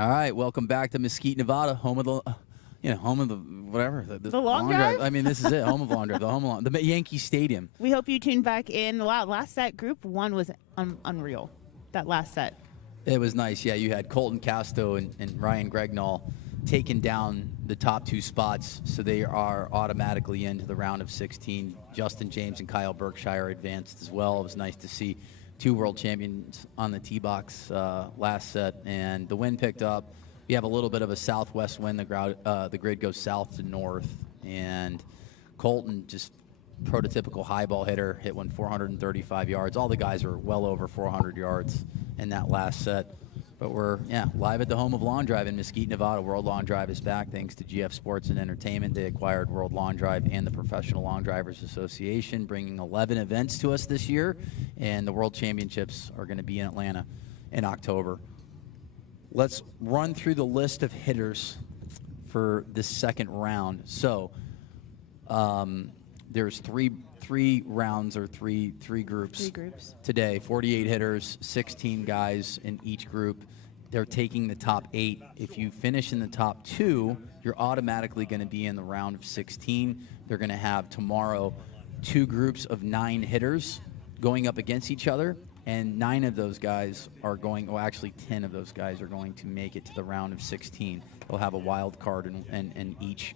All right, welcome back to Mesquite, Nevada, home of the, home of the whatever. The long drive? I mean, this is it, home of long drive, the Yankee Stadium. We hope you tune back in. Wow, last set, Group 1 was unreal. That last set. It was nice. Yeah, you had Colton Casto and Ryan Gregnall taking down the top 2 spots, so they are automatically into the round of 16. Justin James and Kyle Berkshire advanced as well. It was nice to see 2 world champions on the tee box last set, and the wind picked up. We have a little bit of a southwest wind. The grid goes south to north, and Colton, just prototypical high ball hitter, hit one 435 yards. All the guys are well over 400 yards in that last set. But we're live at the home of Lawn Drive in Mesquite, Nevada. World Lawn Drive is back thanks to GF Sports and Entertainment. They acquired World Lawn Drive and the Professional Lawn Drivers Association, bringing 11 events to us this year. And the World Championships are going to be in Atlanta in October. Let's run through the list of hitters for this second round. So there's three rounds or three groups. 3 groups. Today, 48 hitters, 16 guys in each group. They're taking the top 8. If you finish in the top 2, you're automatically going to be in the round of 16. They're going to have tomorrow 2 groups of 9 hitters going up against each other, and 9 of those guys are going, well, actually 10 of those guys are going to make it to the round of 16. They'll have a wild card in each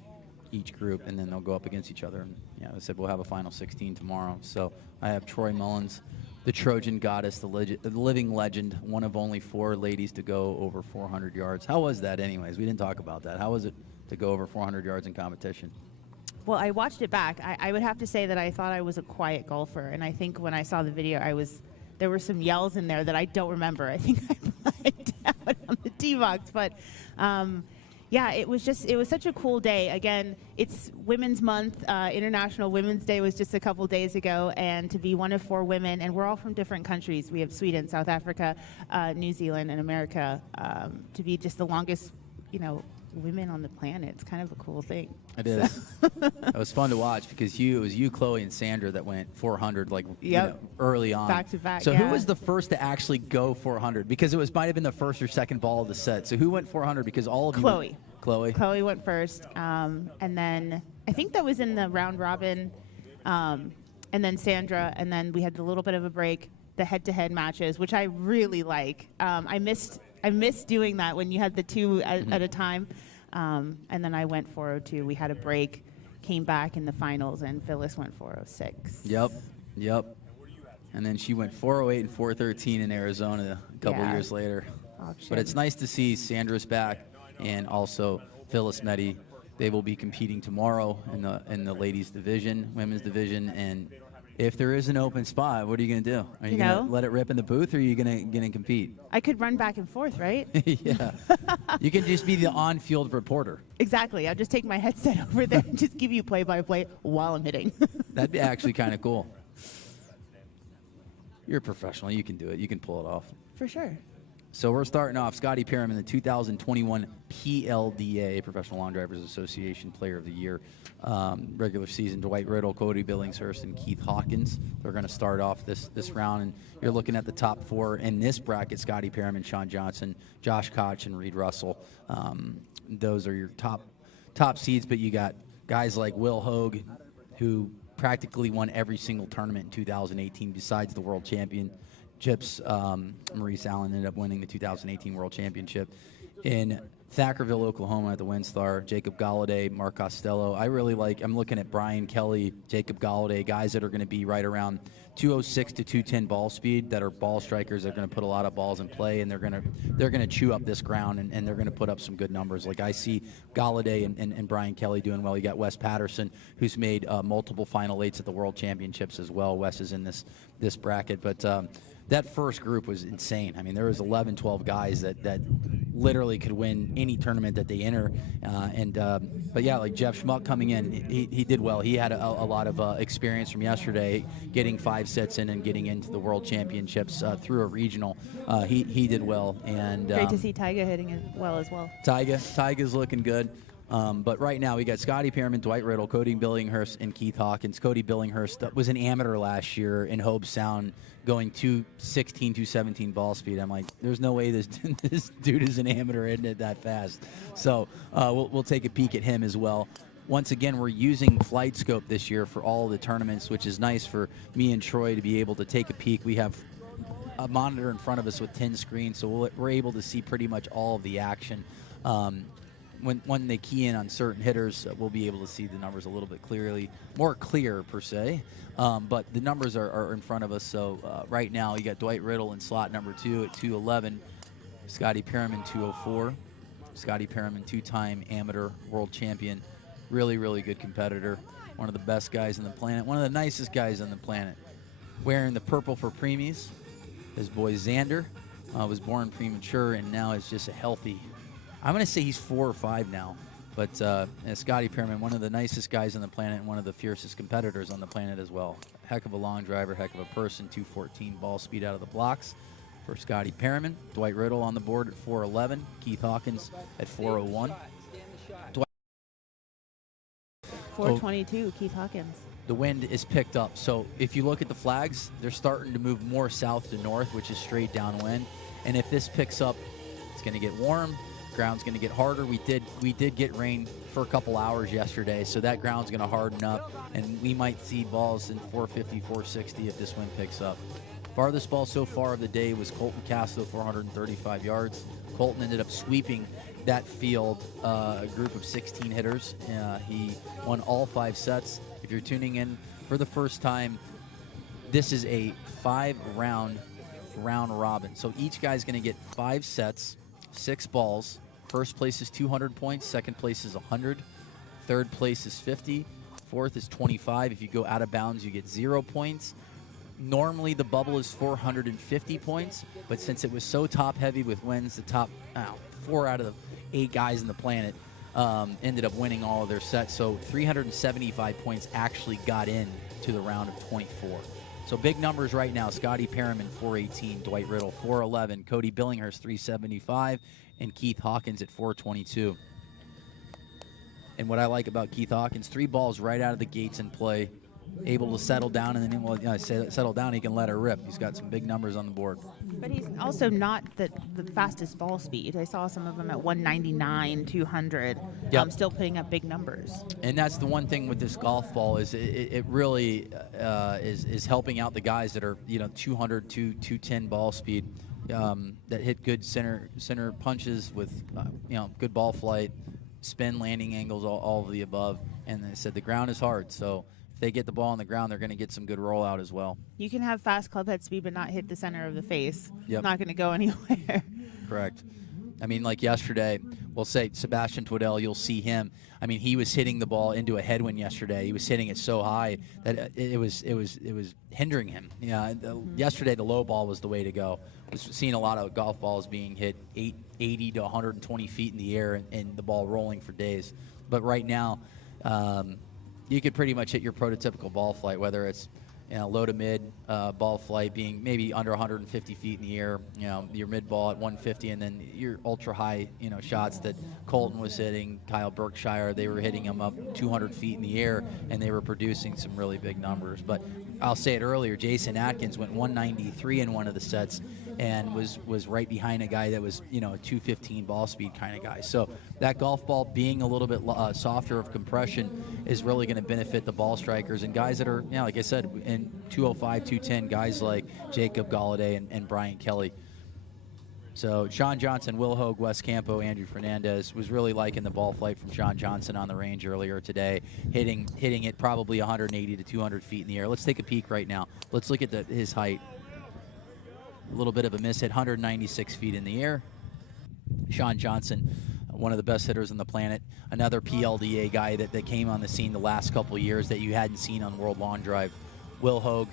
group, and then they'll go up against each other. And I said we'll have a final 16 tomorrow. So I have Troy Mullins, the Trojan goddess, the living legend, one of only 4 ladies to go over 400 yards. How was that anyways? We didn't talk about that. How was it to go over 400 yards in competition? Well, I watched it back. I would have to say that I thought I was a quiet golfer, and I think when I saw the video, there were some yells in there that I don't remember. I think I blacked out on the tee box, but yeah, it was such a cool day. Again, it's Women's Month. International Women's Day was just a couple days ago, and to be one of 4 women, and we're all from different countries. We have Sweden, South Africa, New Zealand, and America. To be just the longest, women on the planet, it's kind of a cool thing. It is. It was fun to watch because it was you, Chloe, and Sandra that went 400 early on. Back to back. So who was the first to actually go 400? Because it might have been the first or second ball of the set. So who went 400? Because all of Chloe. Chloe went first, and then I think that was in the round robin, and then Sandra, and then we had a little bit of a break, the head-to-head matches, which I really like. I missed doing that when you had the 2 at a time. And then I went 402. We had a break, came back in the finals, and Phyllis went 406. Yep. And then she went 408 and 413 in Arizona a couple years later. Auction. But it's nice to see Sandra's back, and also Phyllis Meddy. They will be competing tomorrow in the ladies division, women's division, and if there is an open spot, what are you going to do? Are you going to let it rip in the booth, or are you going to compete? I could run back and forth, right? Yeah. You can just be the on-field reporter. Exactly. I'll just take my headset over there and just give you play-by-play while I'm hitting. That'd be actually kind of cool. You're a professional. You can do it. You can pull it off. For sure. So we're starting off. Scotty Perriman, the 2021 PLDA, Professional Lawn Drivers Association Player of the Year. Regular season, Dwight Riddle, Cody Billingshurst, and Keith Hawkins. They're going to start off this round, and you're looking at the top 4 in this bracket: Scotty Perriman, Sean Johnson, Josh Koch, and Reed Russell. Those are your top seeds, but you got guys like Will Hogue, who practically won every single tournament in 2018 besides the World Championships. Maurice Allen ended up winning the 2018 World Championship. In Thackerville, Oklahoma at the WinStar, Jacob Galladay, Mark Costello. I'm looking at Brian Kelly, Jacob Galladay, guys that are going to be right around 206 to 210 ball speed, that are ball strikers. They're going to put a lot of balls in play, and they're going to chew up this ground, and they're going to put up some good numbers. Like I see Galladay and Brian Kelly doing well. You got Wes Patterson, who's made multiple Final 8s at the World Championships as well. Wes is in this bracket, but that first group was insane. I mean, there was 11, 12 guys that literally could win any tournament that they enter. But yeah, like Jeff Schmuck coming in, he did well. He had a lot of experience from yesterday, getting 5 sets in and getting into the World Championships through a regional. He did well. And great to see Tyga hitting it well as well. Tyga's looking good. But right now we got Scotty Pearman, Dwight Riddle, Cody Billinghurst, and Keith Hawkins. Cody Billinghurst was an amateur last year in Hobe Sound, going 216, 217 ball speed. I'm like, there's no way this this dude is an amateur hitting it that fast. So we'll take a peek at him as well. Once again, we're using Flight Scope this year for all of the tournaments, which is nice for me and Troy to be able to take a peek. We have a monitor in front of us with 10 screens, so we're able to see pretty much all of the action. When they key in on certain hitters, we'll be able to see the numbers a little bit more clear per se. But the numbers are in front of us. So right now, you got Dwight Riddle in slot number 2 at 211, Scotty Pearman 204, Scotty Pearman 2-time amateur world champion, really, really good competitor, one of the best guys on the planet, one of the nicest guys on the planet. Wearing the purple for preemies, his boy Xander was born premature and now is just a healthy. I'm going to say he's 4 or 5 now, but Scotty Pearman, one of the nicest guys on the planet and one of the fiercest competitors on the planet as well. Heck of a long driver, heck of a person, 214 ball speed out of the blocks for Scotty Pearman. Dwight Riddle on the board at 411, Keith Hawkins at 401. 422, Keith Hawkins. The wind is picked up, so if you look at the flags, they're starting to move more south to north, which is straight downwind. And if this picks up, it's going to get warm. Ground's going to get harder. We did get rain for a couple hours yesterday, so that ground's going to harden up, and we might see balls in 450, 460 if this wind picks up. Farthest ball so far of the day was Colton Casto, 435 yards. Colton ended up sweeping that field, a group of 16 hitters. He won all 5 sets. If you're tuning in for the first time, this is a 5-round round robin. So each guy's going to get 5 sets, 6 balls. First place is 200 points. Second place is 100. Third place is 50. Fourth is 25. If you go out of bounds, you get 0 points. Normally the bubble is 450 points, but since it was so top heavy with wins, the top 4 out of the 8 guys on the planet ended up winning all of their sets. So 375 points actually got in to the round of 24. So big numbers right now. Scotty Pearman 418, Dwight Riddle 411, Cody Billinghurst 375, and Keith Hawkins at 422. And what I like about Keith Hawkins, 3 balls right out of the gates in play, able to settle down, and then settle down, he can let her rip. He's got some big numbers on the board. But he's also not the fastest ball speed. I saw some of them at 199, 200, Yep. Still putting up big numbers. And that's the one thing with this golf ball is it really is helping out the guys that are 200 to 210 ball speed, that hit good center punches with good ball flight, spin, landing angles, all of the above. And they said the ground is hard, so if they get the ball on the ground, they're going to get some good rollout as well. You can have fast club head speed but not hit the center of the face. Yep. Not going to go anywhere. Correct. I mean, like yesterday, we'll say Sebastian Twaddell, you'll see him. I mean, he was hitting the ball into a headwind yesterday. He was hitting it so high that it was hindering him. Yesterday, the low ball was the way to go. I was seeing a lot of golf balls being hit 80 to 120 feet in the air and the ball rolling for days. But right now, you could pretty much hit your prototypical ball flight, whether it's low to mid ball flight being maybe under 150 feet in the air, your mid ball at 150, and then your ultra high, shots that Colton was hitting, Kyle Berkshire, they were hitting them up 200 feet in the air, and they were producing some really big numbers. But I'll say it earlier, Jason Atkins went 193 in one of the sets and was right behind a guy that was, a 215 ball speed kind of guy. So that golf ball being a little bit softer of compression is really going to benefit the ball strikers and guys that are, like I said, in 205, 210, guys like Jacob Galladay and Brian Kelly. So Sean Johnson, Will Hogue, Wes Campo, Andrew Fernandez was really liking the ball flight from Sean Johnson on the range earlier today, hitting it probably 180 to 200 feet in the air. Let's take a peek right now. Let's look at his height. A little bit of a miss hit, 196 feet in the air. Sean Johnson, one of the best hitters on the planet, another PLDA guy that came on the scene the last couple of years that you hadn't seen on World Lawn Drive. Will Hogue,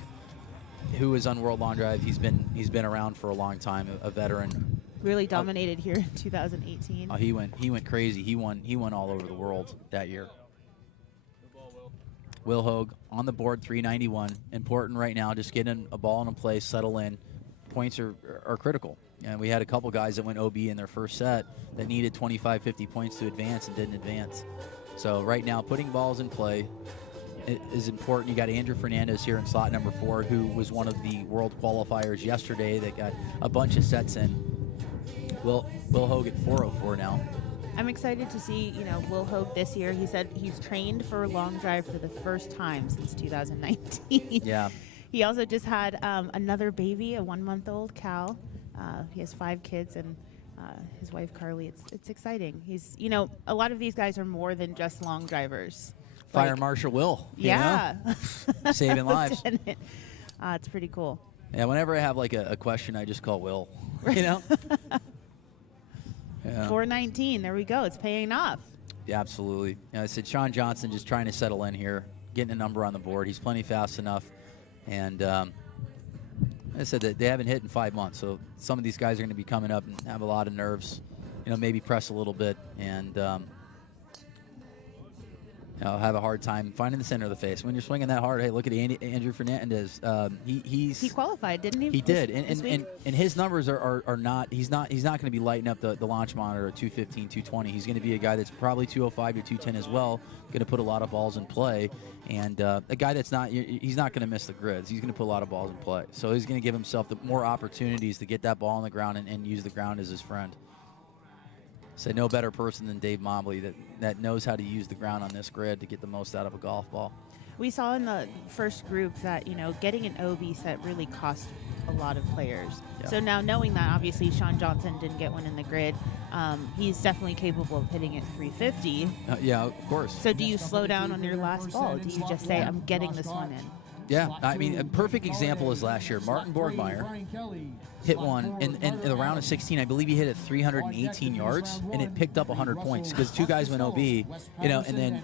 who is on World Lawn Drive, he's been around for a long time, a veteran. Really dominated here in 2018. Oh, he went crazy. He won all over the world that year. Will Hogue on the board, 391. Important right now, just getting a ball in a place, settle in. points are critical. And we had a couple guys that went OB in their first set that needed 25, 50 points to advance and didn't advance. So right now, putting balls in play is important. You got Andrew Fernandez here in slot number 4, who was one of the world qualifiers yesterday that got a bunch of sets in. Will Hogue at 404 now. I'm excited to see, Will Hogue this year. He said he's trained for long drive for the first time since 2019. Yeah. He also just had another baby, a 1-month-old Cal. He has 5 kids and his wife Carly. It's exciting. He's, a lot of these guys are more than just long drivers. Fire Marshal Will. Yeah. Saving lives. It's pretty cool. Yeah, whenever I have like a question, I just call Will. Yeah. 419. There we go. It's paying off. Yeah, absolutely. I said Sean Johnson just trying to settle in here, getting a number on the board. He's plenty fast enough. And I said that they haven't hit in 5 months, so some of these guys are going to be coming up and have a lot of nerves, maybe press a little bit, and have a hard time finding the center of the face. When you're swinging that hard, hey, look at Andrew Fernandez. He qualified, didn't he? He did, and his numbers are not. He's not going to be lighting up the launch monitor at 215, 220. He's going to be a guy that's probably 205 to 210 as well. Going to put a lot of balls in play, and a guy that's not. He's not going to miss the grids. He's going to put a lot of balls in play. So he's going to give himself the more opportunities to get that ball on the ground and use the ground as his friend. Say no better person than Dave Mobley that knows how to use the ground on this grid to get the most out of a golf ball. We saw in the first group that, getting an OB set really cost a lot of players. Yeah. So now knowing that, obviously, Sean Johnson didn't get one in the grid, he's definitely capable of hitting it 350. Yeah, of course. So do you slow down on your last ball? Do you just say, I'm getting this one in? Yeah, I mean, a perfect example is last year. Martin Borgmeyer hit one in the round of 16. I believe he hit it 318 yards, and it picked up 100 points because 2 guys went OB, and then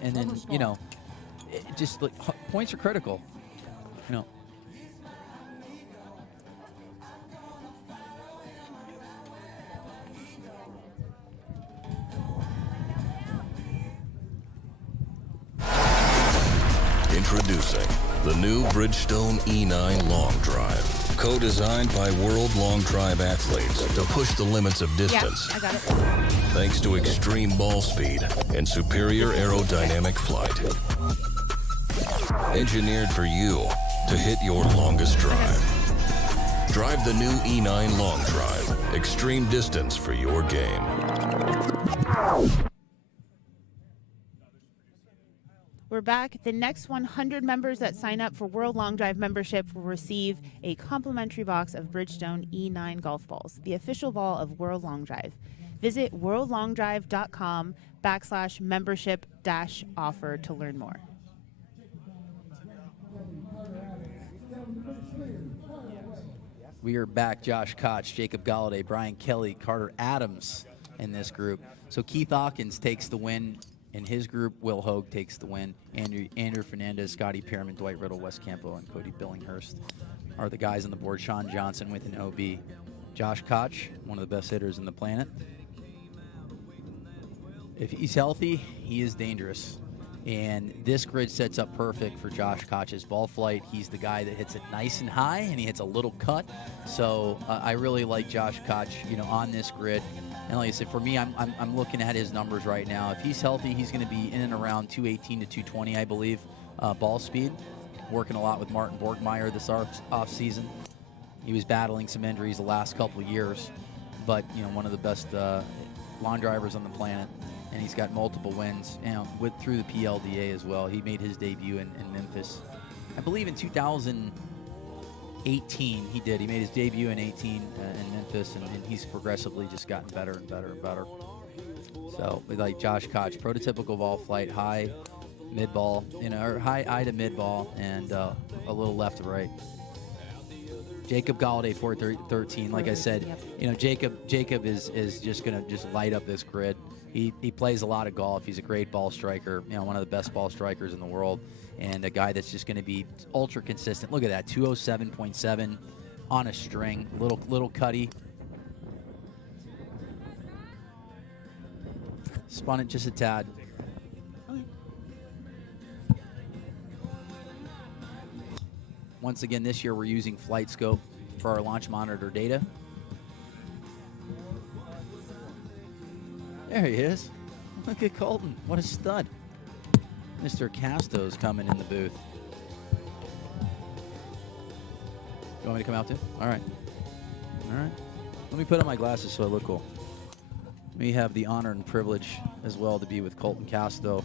just like points are critical, Introducing the new Bridgestone E9 Long Drive. Co-designed by world long drive athletes to push the limits of distance. Yeah, I got it. Thanks to extreme ball speed and superior aerodynamic flight. Engineered for you to hit your longest drive. Drive the new E9 Long Drive. Extreme distance for your game. We're back. The next 100 members that sign up for World Long Drive membership will receive a complimentary box of Bridgestone E9 golf balls, the official ball of World Long Drive. Visit worldlongdrive.com/membership-offer to learn more. We are back. Josh Koch, Jacob Galladay, Brian Kelly, Carter Adams in this group. So Keith Hawkins takes the win in his group. Will Hogue takes the win. Andrew Fernandez, Scotty Pearman, Dwight Riddle, Wes Campo, and Cody Billinghurst are the guys on the board. Sean Johnson with an OB. Josh Koch, one of the best hitters on the planet. If he's healthy, he is dangerous. And this grid sets up perfect for Josh Koch's ball flight. He's the guy that hits it nice and high, and he hits a little cut. So I really like Josh Koch, on this grid. And like I said, for me, I'm looking at his numbers right now. If he's healthy, he's going to be in and around 218 to 220, I believe, ball speed. Working a lot with Martin Borgmeyer this off season. He was battling some injuries the last couple of years, but one of the best lawn drivers on the planet. And he's got multiple wins, through the PLDA as well. He made his debut in Memphis, I believe, in 2018. He did. He made his debut in 18 in Memphis, and he's progressively just gotten better and better and better. So we like Josh Koch, prototypical ball flight, high, mid ball, or high to mid ball, and a little left to right. Jacob Galladay, 413. Like I said, Jacob is just going to just light up this grid. He plays a lot of golf. He's a great ball striker, one of the best ball strikers in the world, and a guy that's just going to be ultra consistent. Look at that, 207.7 on a string, little cutty. Spun it just a tad. Once again, this year we're using Flight Scope for our launch monitor data. There he is. Look at Colton. What a stud. Mr. Casto's coming in the booth. You want me to come out too? All right. All right. Let me put on my glasses so I look cool. We have the honor and privilege as well to be with Colton Casto.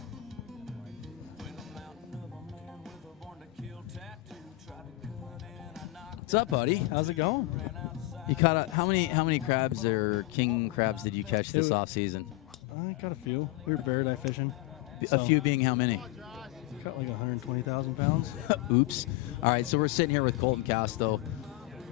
What's up, buddy? How's it going? You caught up, how many crabs or king crabs did you catch this off season? I caught a few. We were bear eye fishing. A few being how many? Caught like 120,000 pounds. Oops. All right, so we're sitting here with Colton Casto.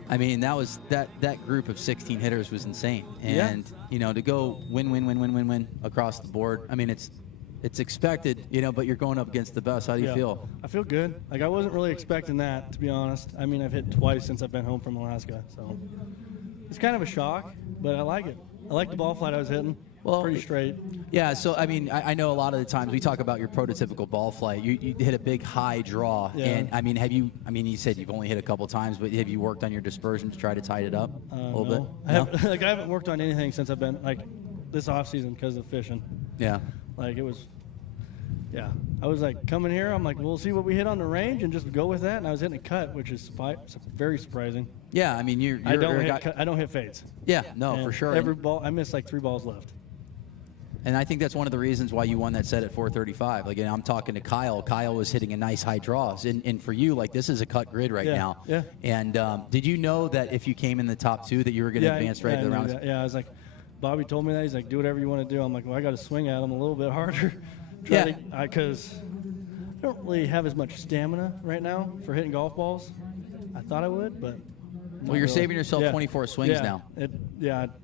I mean, that group of 16 hitters was insane, and you know, to go win across the board. I mean, it's expected, you know, but you're going up against the best. How do you feel? I feel good. Like, I wasn't really expecting that, to be honest. I mean, I've hit twice since I've been home from Alaska, so it's kind of a shock, but I like it. I like the ball flight I was hitting. Well, pretty straight. Yeah, so I mean, I know a lot of the times we talk about your prototypical ball flight. You hit a big high draw, and I mean, you said you've only hit a couple times, but have you worked on your dispersion to try to tighten it up a little bit? I haven't worked on anything since I've been like this off season because of fishing. Yeah. Like, it was. Yeah, I was like coming here. I'm like, we'll see what we hit on the range and just go with that. And I was hitting a cut, which is very surprising. Yeah, I mean, I don't hit fades. Yeah, no, and for sure. Every ball, I missed like 3 balls left. And I think that's one of the reasons why you won that set at 435. Like, I'm talking to Kyle. Kyle was hitting a nice high draws. And for you, like, this is a cut grid right now. Yeah. And did you know that if you came in the top 2 that you were going to advance right to the round? Yeah, I was like, Bobby told me that. He's like, do whatever you want to do. I'm like, well, I got to swing at him a little bit harder. Because I don't really have as much stamina right now for hitting golf balls. I thought I would, but well, you're saving yourself 24 swings now.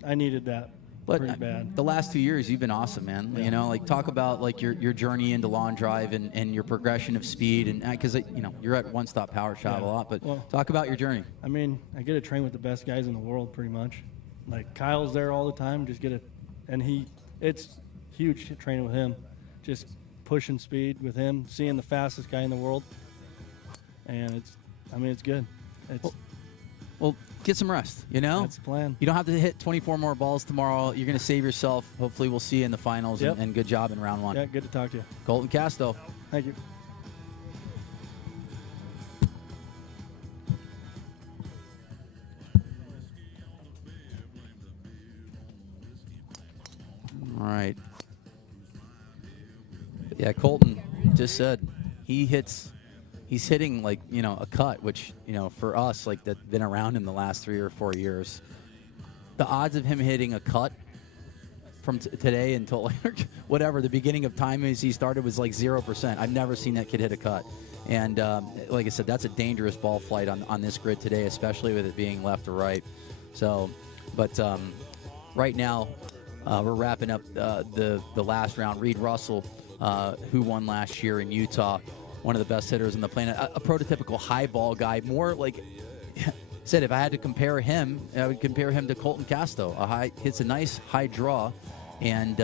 I needed that. But pretty bad. The last 2 years, you've been awesome, man. You know, like, talk about like your journey into long drive and your progression of speed, and because you know you're at One Stop Power Shop a lot. But talk about your journey. I mean, I get to train with the best guys in the world, pretty much. Like, Kyle's there all the time. It's huge training with him. Just pushing speed with him, seeing the fastest guy in the world, and it's good. Well, get some rest, you know? That's the plan. You don't have to hit 24 more balls tomorrow. You're going to save yourself. Hopefully we'll see you in the finals, and good job in round 1. Yeah, good to talk to you. Colton Casto. Thank you. All right. Yeah, Colton just said he's hitting like, you know, a cut, which, you know, for us, like, that's been around in the last 3 or 4 years. The odds of him hitting a cut from today until like, whatever the beginning of time as he started was like 0%. I've never seen that kid hit a cut. And like I said, that's a dangerous ball flight on this grid today, especially with it being left or right. So, but right now we're wrapping up the last round. Reed Russell, who won last year in Utah, one of the best hitters on the planet, a prototypical high ball guy, more like said, if I had to compare him, I would compare him to Colton Casto. Hits a nice high draw, and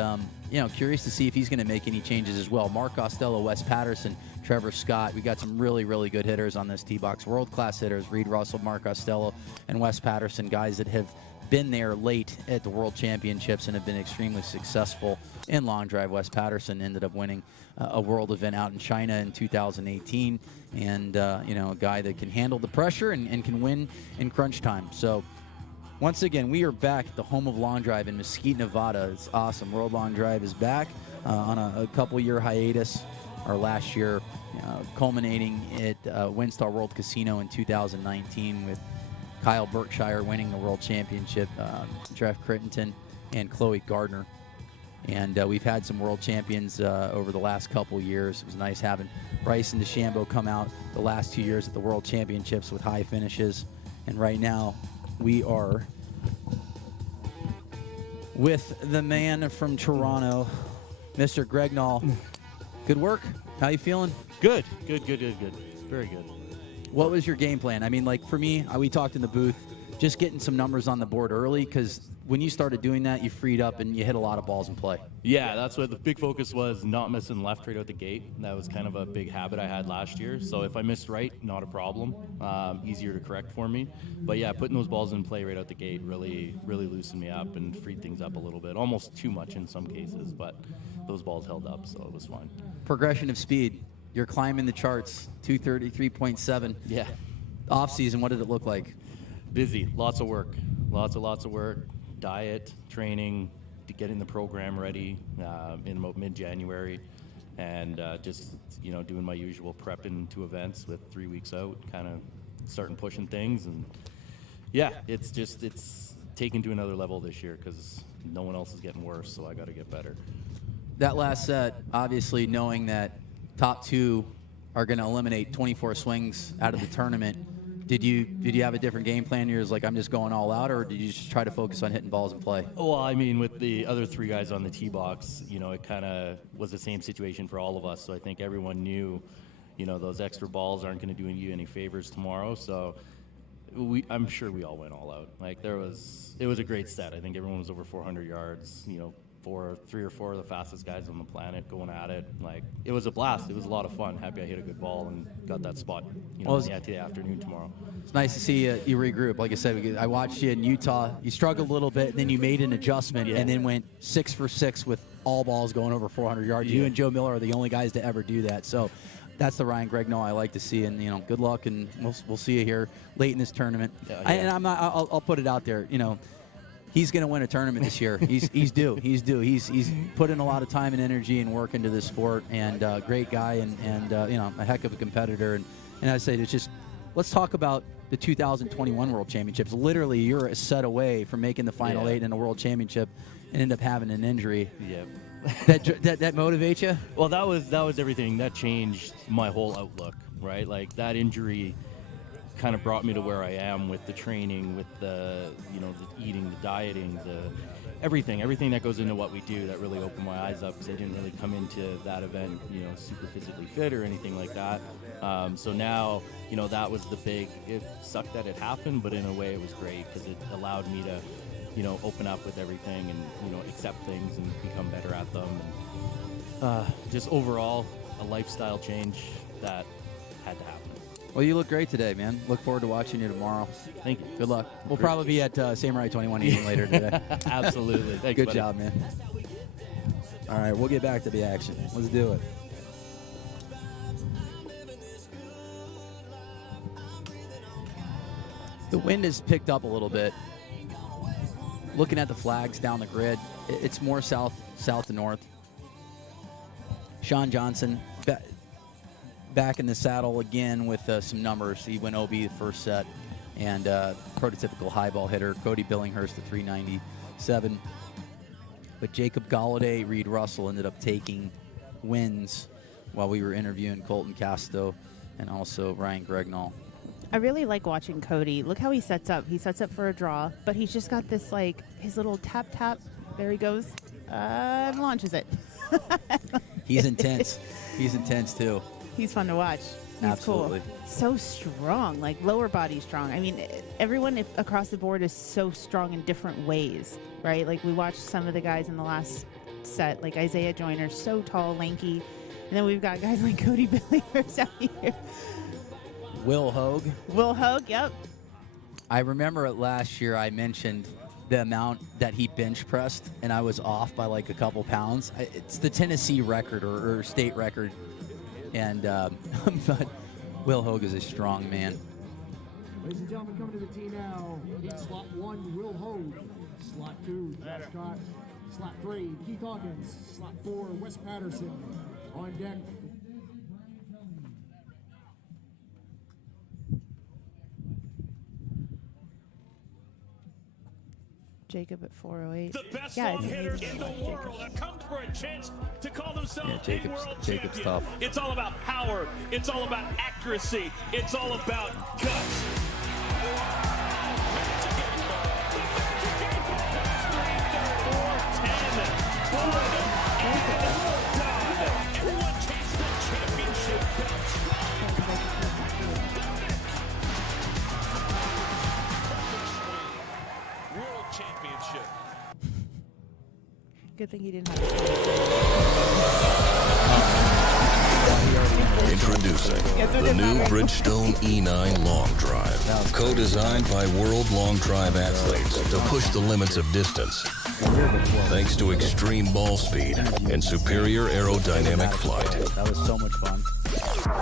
you know, curious to see if he's going to make any changes as well. Mark Costello, Wes Patterson, Trevor Scott. We got some really, really good hitters on this tee box. World-class hitters: Reed Russell, Mark Costello, and Wes Patterson. Guys that have been there late at the World Championships and have been extremely successful in long drive. Wes Patterson ended up winning a world event out in China in 2018, and you know, a guy that can handle the pressure and can win in crunch time. So once again, we are back at the home of long drive in Mesquite, Nevada. It's awesome. World Long Drive is back on a couple-year hiatus, or last year, culminating at WinStar World Casino in 2019 with Kyle Berkshire winning the World Championship, Jeff Crittenton, and Chloe Gardner. And we've had some world champions over the last couple years. It was nice having Bryson DeChambeau come out the last 2 years at the World Championships with high finishes. And right now, we are with the man from Toronto, Mr. Gregnall. Good work. How you feeling? Good. Very good. What was your game plan? I mean, like, for me, we talked in the booth, just getting some numbers on the board early, because when you started doing that, you freed up and you hit a lot of balls in play. Yeah, that's what the big focus was, not missing left right out the gate. That was kind of a big habit I had last year. So if I missed right, not a problem. Easier to correct for me. But yeah, putting those balls in play right out the gate really loosened me up and freed things up a little bit. Almost too much in some cases, but those balls held up, so it was fine. Progression of speed. You're climbing the charts, 233.7. Yeah. Off season, what did it look like? Busy, lots of work, lots of work. Diet, training, getting the program ready in about mid-January, and just doing my usual prepping to events with 3 weeks out, kind of starting pushing things, and yeah, it's taken to another level this year because no one else is getting worse, so I got to get better. That last set, obviously knowing that top two are going to eliminate 24 swings out of the tournament. Did you have a different game plan? You're like, I'm just going all out, or did you just try to focus on hitting balls in play? Well, I mean, with the other three guys on the tee box, it kind of was the same situation for all of us. So I think everyone knew, those extra balls aren't going to do you any favors tomorrow. So I'm sure we all went all out. Like it was a great set. I think everyone was over 400 yards. 3 or 4 of the fastest guys on the planet going at it. Like it was a blast. It was a lot of fun. Happy I hit a good ball and got that spot. The afternoon tomorrow. It's nice to see you regroup. Like I said, I watched you in Utah. You struggled a little bit, and then you made an adjustment, and then went 6 for 6 with all balls going over 400 yards. Yeah. You and Joe Miller are the only guys to ever do that. So that's the Ryan Gregnall I like to see, and good luck, and we'll see you here late in this tournament. Yeah. I'll put it out there. He's going to win a tournament this year. He's due. He's put in a lot of time and energy and work into this sport, and great guy, and a heck of a competitor. And I say, let's talk about the 2021 World Championships. Literally, you're a set away from making the final 8 in a World Championship, and end up having an injury. Yeah. that motivates you? Well, that was everything. That changed my whole outlook, right? Like that injury kind of brought me to where I am with the training, with the the eating, the dieting, the everything that goes into what we do. That really opened my eyes up because I didn't really come into that event super physically fit or anything like that. So now that was the big. It sucked that it happened, but in a way it was great because it allowed me to open up with everything and accept things and become better at them. And just overall a lifestyle change that had to happen. Well, you look great today, man. Look forward to watching you tomorrow. Thank you. Good luck. We'll probably be at Samurai 21 eating later today. Absolutely. Thanks, Good buddy. job, man. All right, we'll get back to the action. Let's do it. The wind has picked up a little bit. Looking at the flags down the grid, it's more south to north. Sean Johnson back in the saddle again with some numbers. He went OB the first set, and prototypical high ball hitter. Cody Billinghurst at 397. But Jacob Galladay, Reed Russell ended up taking wins while we were interviewing Colton Casto and also Ryan Gregnall. I really like watching Cody. Look how he sets up. He sets up for a draw, but he's just got this, his little tap. There he goes. And launches it. He's intense. He's intense, too. He's fun to watch. He's Absolutely. Cool. So strong, lower body strong. I mean, everyone across the board is so strong in different ways, right? We watched some of the guys in the last set, like Isaiah Joyner, so tall, lanky. And then we've got guys like Cody Billinghurst out here. Will Hogue. Will Hogue, yep. I remember last year I mentioned the amount that he bench pressed, and I was off by a couple pounds. It's the Tennessee record or state record. And but Will Hogue is a strong man. Ladies and gentlemen, coming to the tee now. In slot 1, Will Hogue. Slot 2, Josh Scott. Slot 3, Keith Hawkins. Slot 4, Wes Patterson. On deck. Jacob at 408. The best Yeah, long it's hitter amazing in to the watch world that comes for a chance to call themselves Yeah, a world Jacob's champion. tough. It's all about power. It's all about accuracy. It's all about guts. Everyone takes the championship belt. World Championship. Good thing he didn't have Introducing the new Bridgestone E9 Long Drive. Co-designed by world long drive athletes to push the limits of distance. Thanks to extreme ball speed and superior aerodynamic flight. That was so much fun.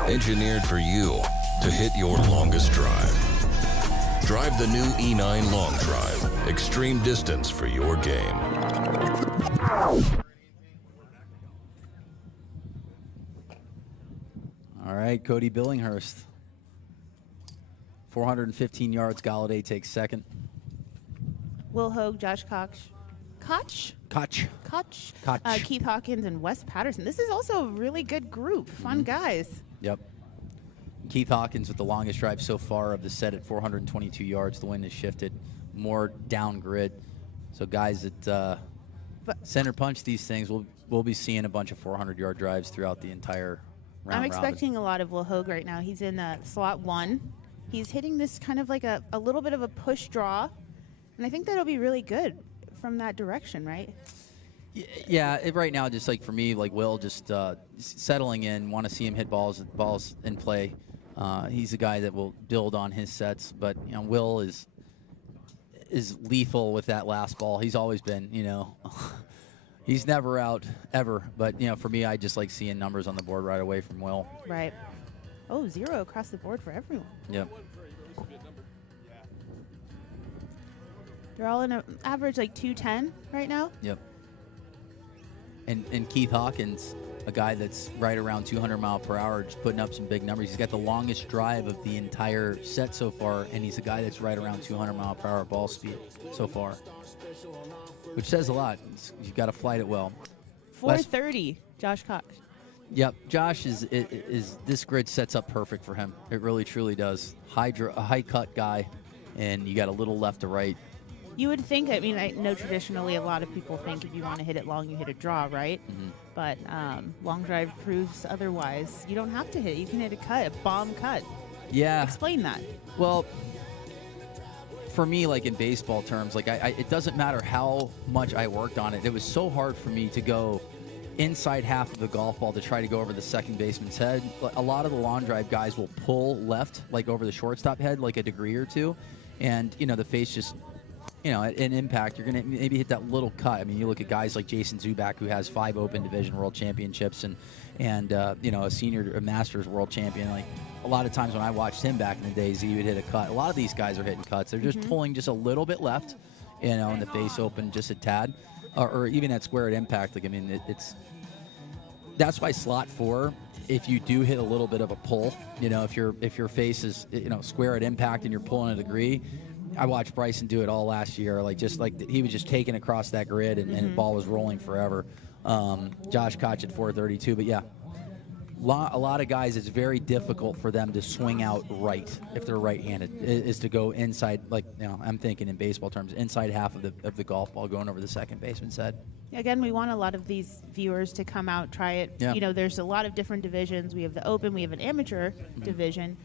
Engineered for you to hit your longest drive. Drive the new E9 Long Drive. Extreme distance for your game. All right, Cody Billinghurst. 415 yards. Galladay takes second. Will Hogue, Josh Koch, Keith Hawkins, and Wes Patterson. This is also a really good group. Fun guys. Yep. Keith Hawkins with the longest drive so far of the set at 422 yards. The wind has shifted more down grid. So guys that center punch these things, we'll be seeing a bunch of 400-yard drives throughout the entire round. I'm expecting a lot of Will Hogue right now. He's in slot 1. He's hitting this kind of like a little bit of a push draw, and I think that'll be really good from that direction, right? Yeah, right now, just like for me, like Will just settling in, want to see him hit balls in play. He's a guy that will build on his sets, but you know, Will is lethal with that last ball. He's always been, you know, he's never out ever. But you know, for me, I just like seeing numbers on the board right away from Will. Right. Oh, 0 across the board for everyone. Yep. They're all in an average like 210 right now. Yep. And Keith Hawkins, a guy that's right around 200 mile per hour, just putting up some big numbers. He's got the longest drive of the entire set so far, and he's a guy that's right around 200 mile per hour ball speed so far, which says a lot. You've got to flight it well. 430, Josh Koch. Yep, Josh is this grid sets up perfect for him. It really truly does. A high cut guy, and you got a little left to right. You would think, I mean, I know traditionally a lot of people think if you want to hit it long, you hit a draw, right? Mm-hmm. But long drive proves otherwise. You don't have to hit it. You can hit a cut, a bomb cut. Yeah. Explain that. Well, for me, like in baseball terms, like it doesn't matter how much I worked on it. It was so hard for me to go inside half of the golf ball to try to go over the second baseman's head. A lot of the long drive guys will pull left, like over the shortstop head, like a degree or two. And, you know, the face just, you know, at an impact, you're going to maybe hit that little cut. I mean, you look at guys like Jason Zubak, who has 5 Open Division World Championships and you know, a Masters World Champion. Like, a lot of times when I watched him back in the days, he would hit a cut. A lot of these guys are hitting cuts. They're just pulling just a little bit left, you know, and the face open just a tad. Or even at square at impact. Like, I mean, that's why slot 4, if you do hit a little bit of a pull, you know, if your face is, you know, square at impact and you're pulling a degree. I watched Bryson do it all last year. Like he was just taking across that grid and the ball was rolling forever. Josh Koch at 432, but yeah, a lot of guys, it's very difficult for them to swing out right if they're right-handed. Is to go inside, like, you know, I'm thinking in baseball terms, inside half of the golf ball going over the second baseman's head. Again, we want a lot of these viewers to come out, try it. Yeah. You know, there's a lot of different divisions. We have the Open, we have an amateur division,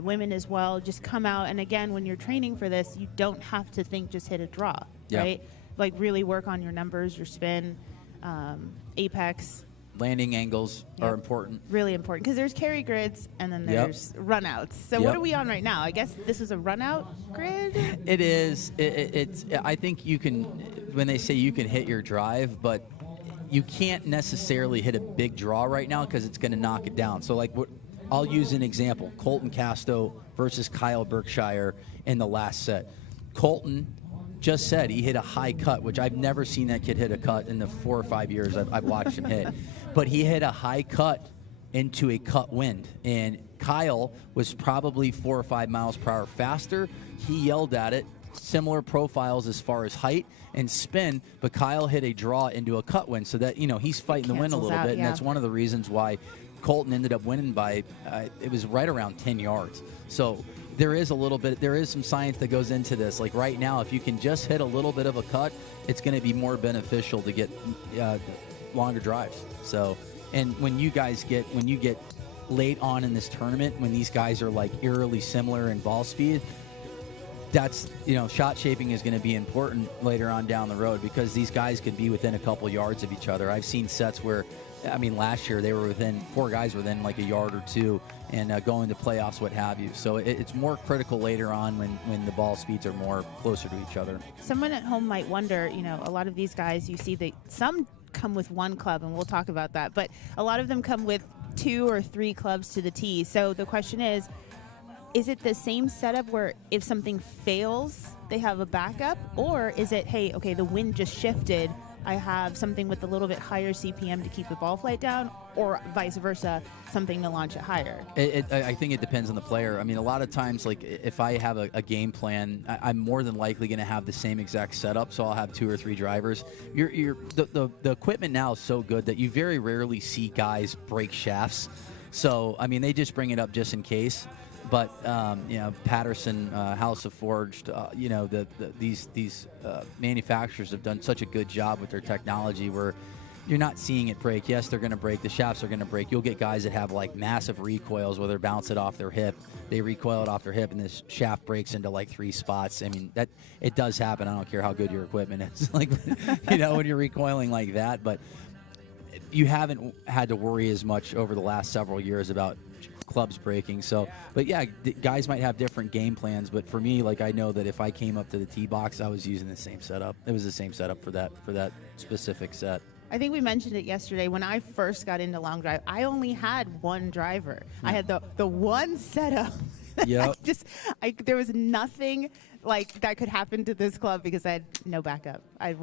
women as well. Just come out, and again, when you're training for this, you don't have to think just hit a draw, right? Like, really work on your numbers, your spin, apex. Landing angles are important. Really important, because there's carry grids and then there's runouts. So what are we on right now? I guess this is a runout grid? It is. It's. I think you can, when they say you can hit your drive, but you can't necessarily hit a big draw right now because it's going to knock it down. So, like, I'll use an example. Colton Casto versus Kyle Berkshire in the last set. Colton just said he hit a high cut, which I've never seen that kid hit a cut in the 4 or 5 years I've watched him hit. But he hit a high cut into a cut wind. And Kyle was probably 4 or 5 miles per hour faster. He yelled at it. Similar profiles as far as height and spin, but Kyle hit a draw into a cut wind. So that, you know, he's fighting the wind a little bit. And that's one of the reasons why Colton ended up winning by, it was right around 10 yards. So there is some science that goes into this. Like right now, if you can just hit a little bit of a cut, it's going to be more beneficial to get longer drives. So, and when you get late on in this tournament, when these guys are like eerily similar in ball speed, that's, shot shaping is going to be important later on down the road because these guys could be within a couple yards of each other. I've seen sets where, last year they were four guys within like a yard or two and going to playoffs, what have you. So it's more critical later on when the ball speeds are more closer to each other. Someone at home might wonder, a lot of these guys, you see some come with one club, and we'll talk about that, but a lot of them come with 2 or 3 clubs to the tee. So the question is it the same setup where if something fails, they have a backup? Or is it, hey, okay, the wind just shifted, I have something with a little bit higher CPM to keep the ball flight down, or vice versa, something to launch it higher? I think it depends on the player. A lot of times, like if I have a game plan, I'm more than likely going to have the same exact setup, so I'll have 2 or 3 drivers. The equipment now is so good that you very rarely see guys break shafts. So, they just bring it up just in case. But Patterson, House of Forged, these manufacturers have done such a good job with their technology where you're not seeing it break. Yes, they're going to break. The shafts are going to break. You'll get guys that have like massive recoils where they're bounce it off their hip. They recoil it off their hip, and this shaft breaks into like 3 spots. That it does happen. I don't care how good your equipment is. Like, when you're recoiling like that, but you haven't had to worry as much over the last several years about clubs breaking. So, but yeah, guys might have different game plans, but for me, like, I know that if I came up to the tee box, I was using the same setup. It was the same setup for that specific set. I think we mentioned it yesterday. When I first got into long drive, I only had one driver. Yeah. I had the one setup. Yep. There was nothing like that could happen to this club because I had no backup. I've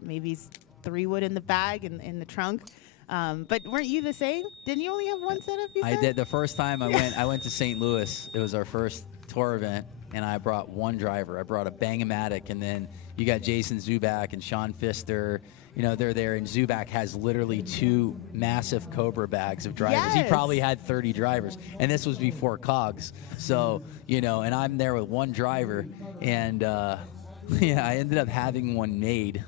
maybe 3 wood in the bag and in the trunk. But weren't you the same? Didn't you only have one setup? I did. The first time I went to St. Louis. It was our first tour event, and I brought one driver. I brought a Bang-O-Matic, and then you got Jason Zubak and Sean Pfister. They're there, and Zubak has literally 2 massive Cobra bags of drivers. Yes. He probably had 30 drivers, and this was before cogs. So, and I'm there with one driver, and I ended up having one made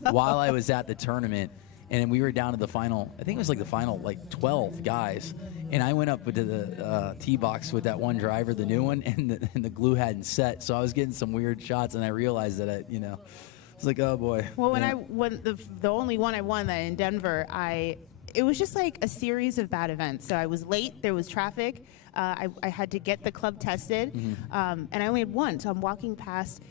while I was at the tournament. And we were down to the final, I think it was like the final 12 guys. And I went up to the tee box with that one driver, the new one, and the glue hadn't set. So I was getting some weird shots, and I realized that I was like, oh boy. Well, when I won the only one I won that in Denver, it was just like a series of bad events. So I was late, there was traffic. I had to get the club tested, and I only had one. So I'm walking past,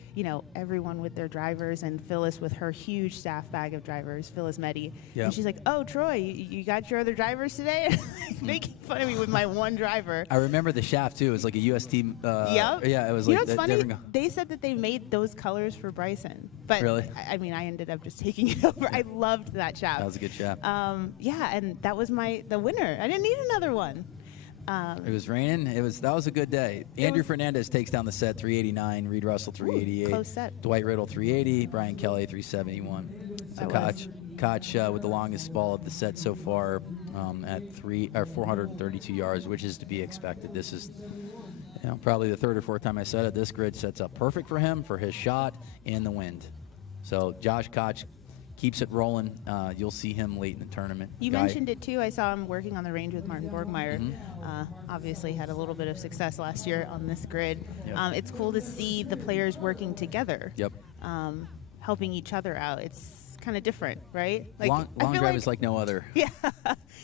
everyone with their drivers, and Phyllis with her huge staff bag of drivers, Phyllis Meddy. Yep. And she's like, oh, Troy, you got your other drivers today? Making fun of me with my one driver. I remember the shaft, too. It was like a UST. Yep. Yeah, it was what's funny? They said that they made those colors for Bryson. But really? I ended up just taking it over. I loved that shaft. That was a good shaft. And that was the winner. I didn't need another one. It was raining. That was a good day. Andrew Fernandez takes down the set 389, Reed Russell 388, close set. Dwight Riddle 380, Brian Kelly 371. So Koch with the longest ball of the set so far at 432 yards, which is to be expected. This is probably the 3rd or 4th time I said it. This grid sets up perfect for him for his shot and the wind. So Josh Koch keeps it rolling. You'll see him late in the tournament. You mentioned it too. I saw him working on the range with Martin Borgmeyer. Obviously had a little bit of success last year on this grid. Yep. It's cool to see the players working together. Yep. Helping each other out. It's kind of different, right? Like, long drive is like no other. Yeah.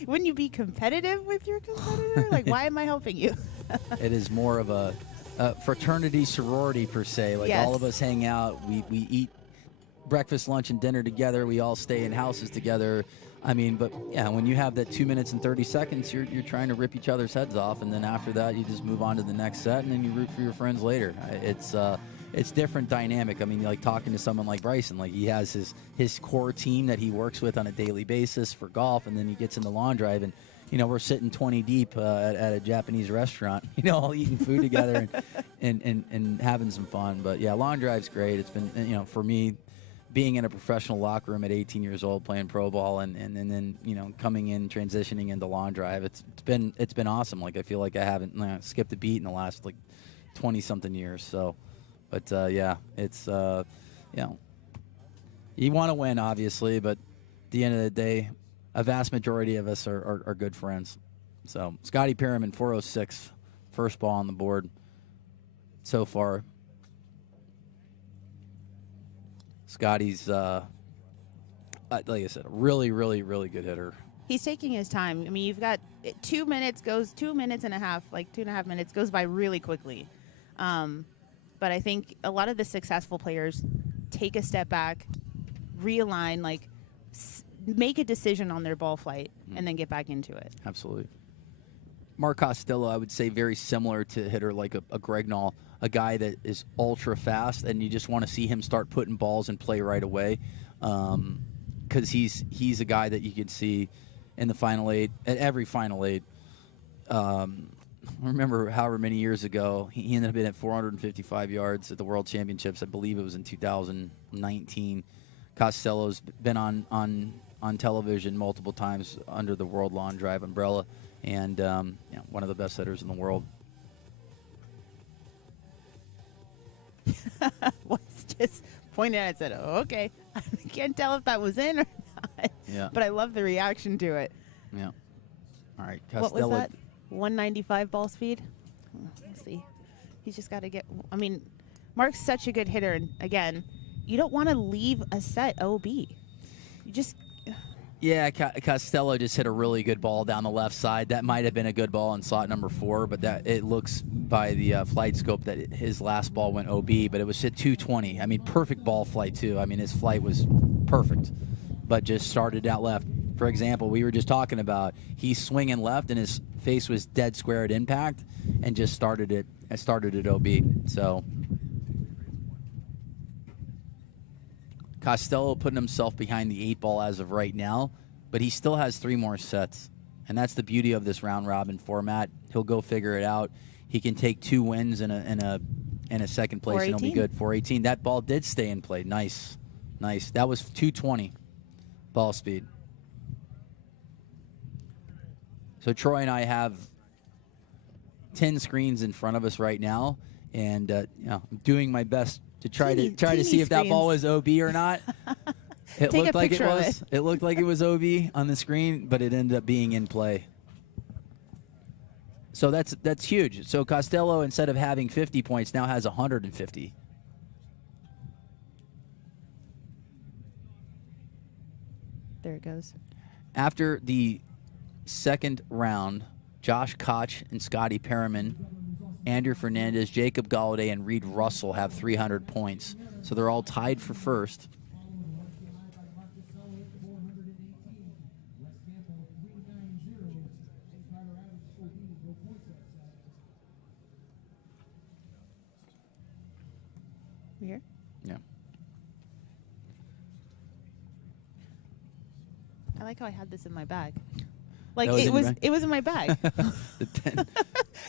Wouldn't you be competitive with your competitor? Like, why am I helping you? It is more of a fraternity sorority per se. Like, yes. All of us hang out. We eat breakfast, lunch, and dinner together. We all stay in houses together. But yeah, when you have that 2 minutes and 30 seconds, you're trying to rip each other's heads off, and then after that, you just move on to the next set, and then you root for your friends later. It's different dynamic. Like talking to someone like Bryson, like he has his core team that he works with on a daily basis for golf, and then he gets into long drive, and we're sitting 20 deep at a Japanese restaurant, all eating food together and having some fun. But yeah, long drive's great. It's been, for me, being in a professional locker room at 18 years old, playing pro ball, and then coming in, transitioning into long drive, it's been awesome. Like, I feel like I haven't skipped a beat in the last 20 something years. So, but yeah, it's you want to win obviously, but at the end of the day, a vast majority of us are good friends. So Scotty Perriman 406, first ball on the board so far. Scotty's, like I said, a really, really, really good hitter. He's taking his time. I mean, you've got 2 minutes goes 2 minutes and a half, like 2.5 minutes goes by really quickly. But I think a lot of the successful players take a step back, realign, like make a decision on their ball flight, and then get back into it. Absolutely. Mark Costello, I would say, very similar to a hitter like a Gregnall, a guy that is ultra fast, and you just want to see him start putting balls in play right away, because he's a guy that you can see in the Final 8, at every Final 8. I remember however many years ago, he ended up being at 455 yards at the World Championships. I believe it was in 2019. Costello's been on television multiple times under the World Long Drive umbrella, and one of the best hitters in the world. Was just pointed at it and said, oh, okay. I can't tell if that was in or not. Yeah. But I love the reaction to it. Yeah. All right. What Costello. was that? 195 ball speed? Let's see. He's just got to get. I mean, Mark's such a good hitter. And again, you don't want to leave a set OB. You just. Yeah, Costello just hit a really good ball down the left side. That might have been a good ball in slot number 4, but that it looks by the flight scope that his last ball went OB, but it was hit 220. I mean, perfect ball flight, too. I mean, his flight was perfect, but just started out left. For example, we were just talking about he's swinging left, and his face was dead square at impact, and just started it OB. So Costello putting himself behind the 8 ball as of right now, but he still has 3 more sets, and that's the beauty of this round-robin format. He'll go figure it out. He can take 2 wins in a second place, and he'll be good. 418. That ball did stay in play. Nice. That was 220 ball speed. So Troy and I have 10 screens in front of us right now, and I'm doing my best to try to see if that ball was OB or not. It looked like it was. It looked like it was OB on the screen, but it ended up being in play. So that's huge. So Costello, instead of having 50 points, now has 150. There it goes. After the second round, Josh Koch and Scotty Perriman, Andrew Fernandez, Jacob Galladay, and Reed Russell have 300 points. So they're all tied for first. We here? Yeah. I like how I had this in my bag. Like That was in your bag? it was in my bag. The 10.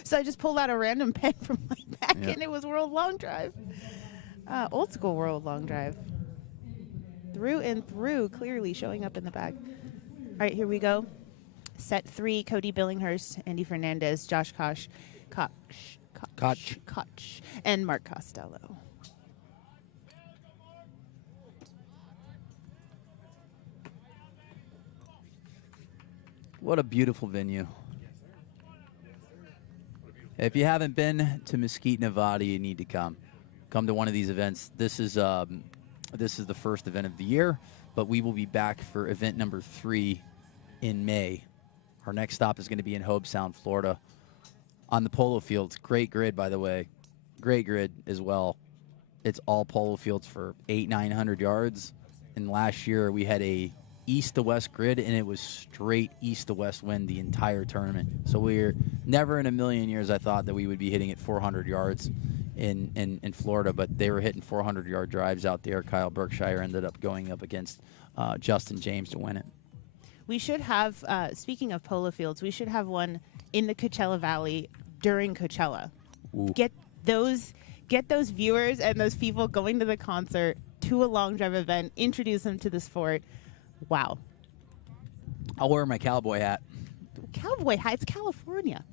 So I just pulled out a random pen from my bag, Yeah. and it was World Long Drive. Old school World Long Drive. Through and through, clearly showing up in the bag. All right, here we go. Set 3, Cody Billinghurst, Andy Fernandez, Josh Koch, and Mark Costello. What a beautiful venue. If you haven't been to Mesquite, Nevada, you need to come. Come to one of these events. This is the first event of the year, but we will be back for event number 3 in May. Our next stop is going to be in Hobe Sound, Florida, on the polo fields. Great grid, by the way. Great grid as well. It's all polo fields for 800-900 yards. And last year we had a east to west grid, and it was straight east to west wind the entire tournament. So we're never in a million years I thought that we would be hitting it 400 yards in Florida, but they were hitting 400-yard drives out there. Kyle Berkshire ended up going up against Justin James to win it. We should have, speaking of polo fields, we should have one in the Coachella Valley during Coachella. Ooh. Get those viewers and those people going to the concert to a long drive event, introduce them to the sport. Wow. I'll wear my cowboy hat. Cowboy hat, it's California.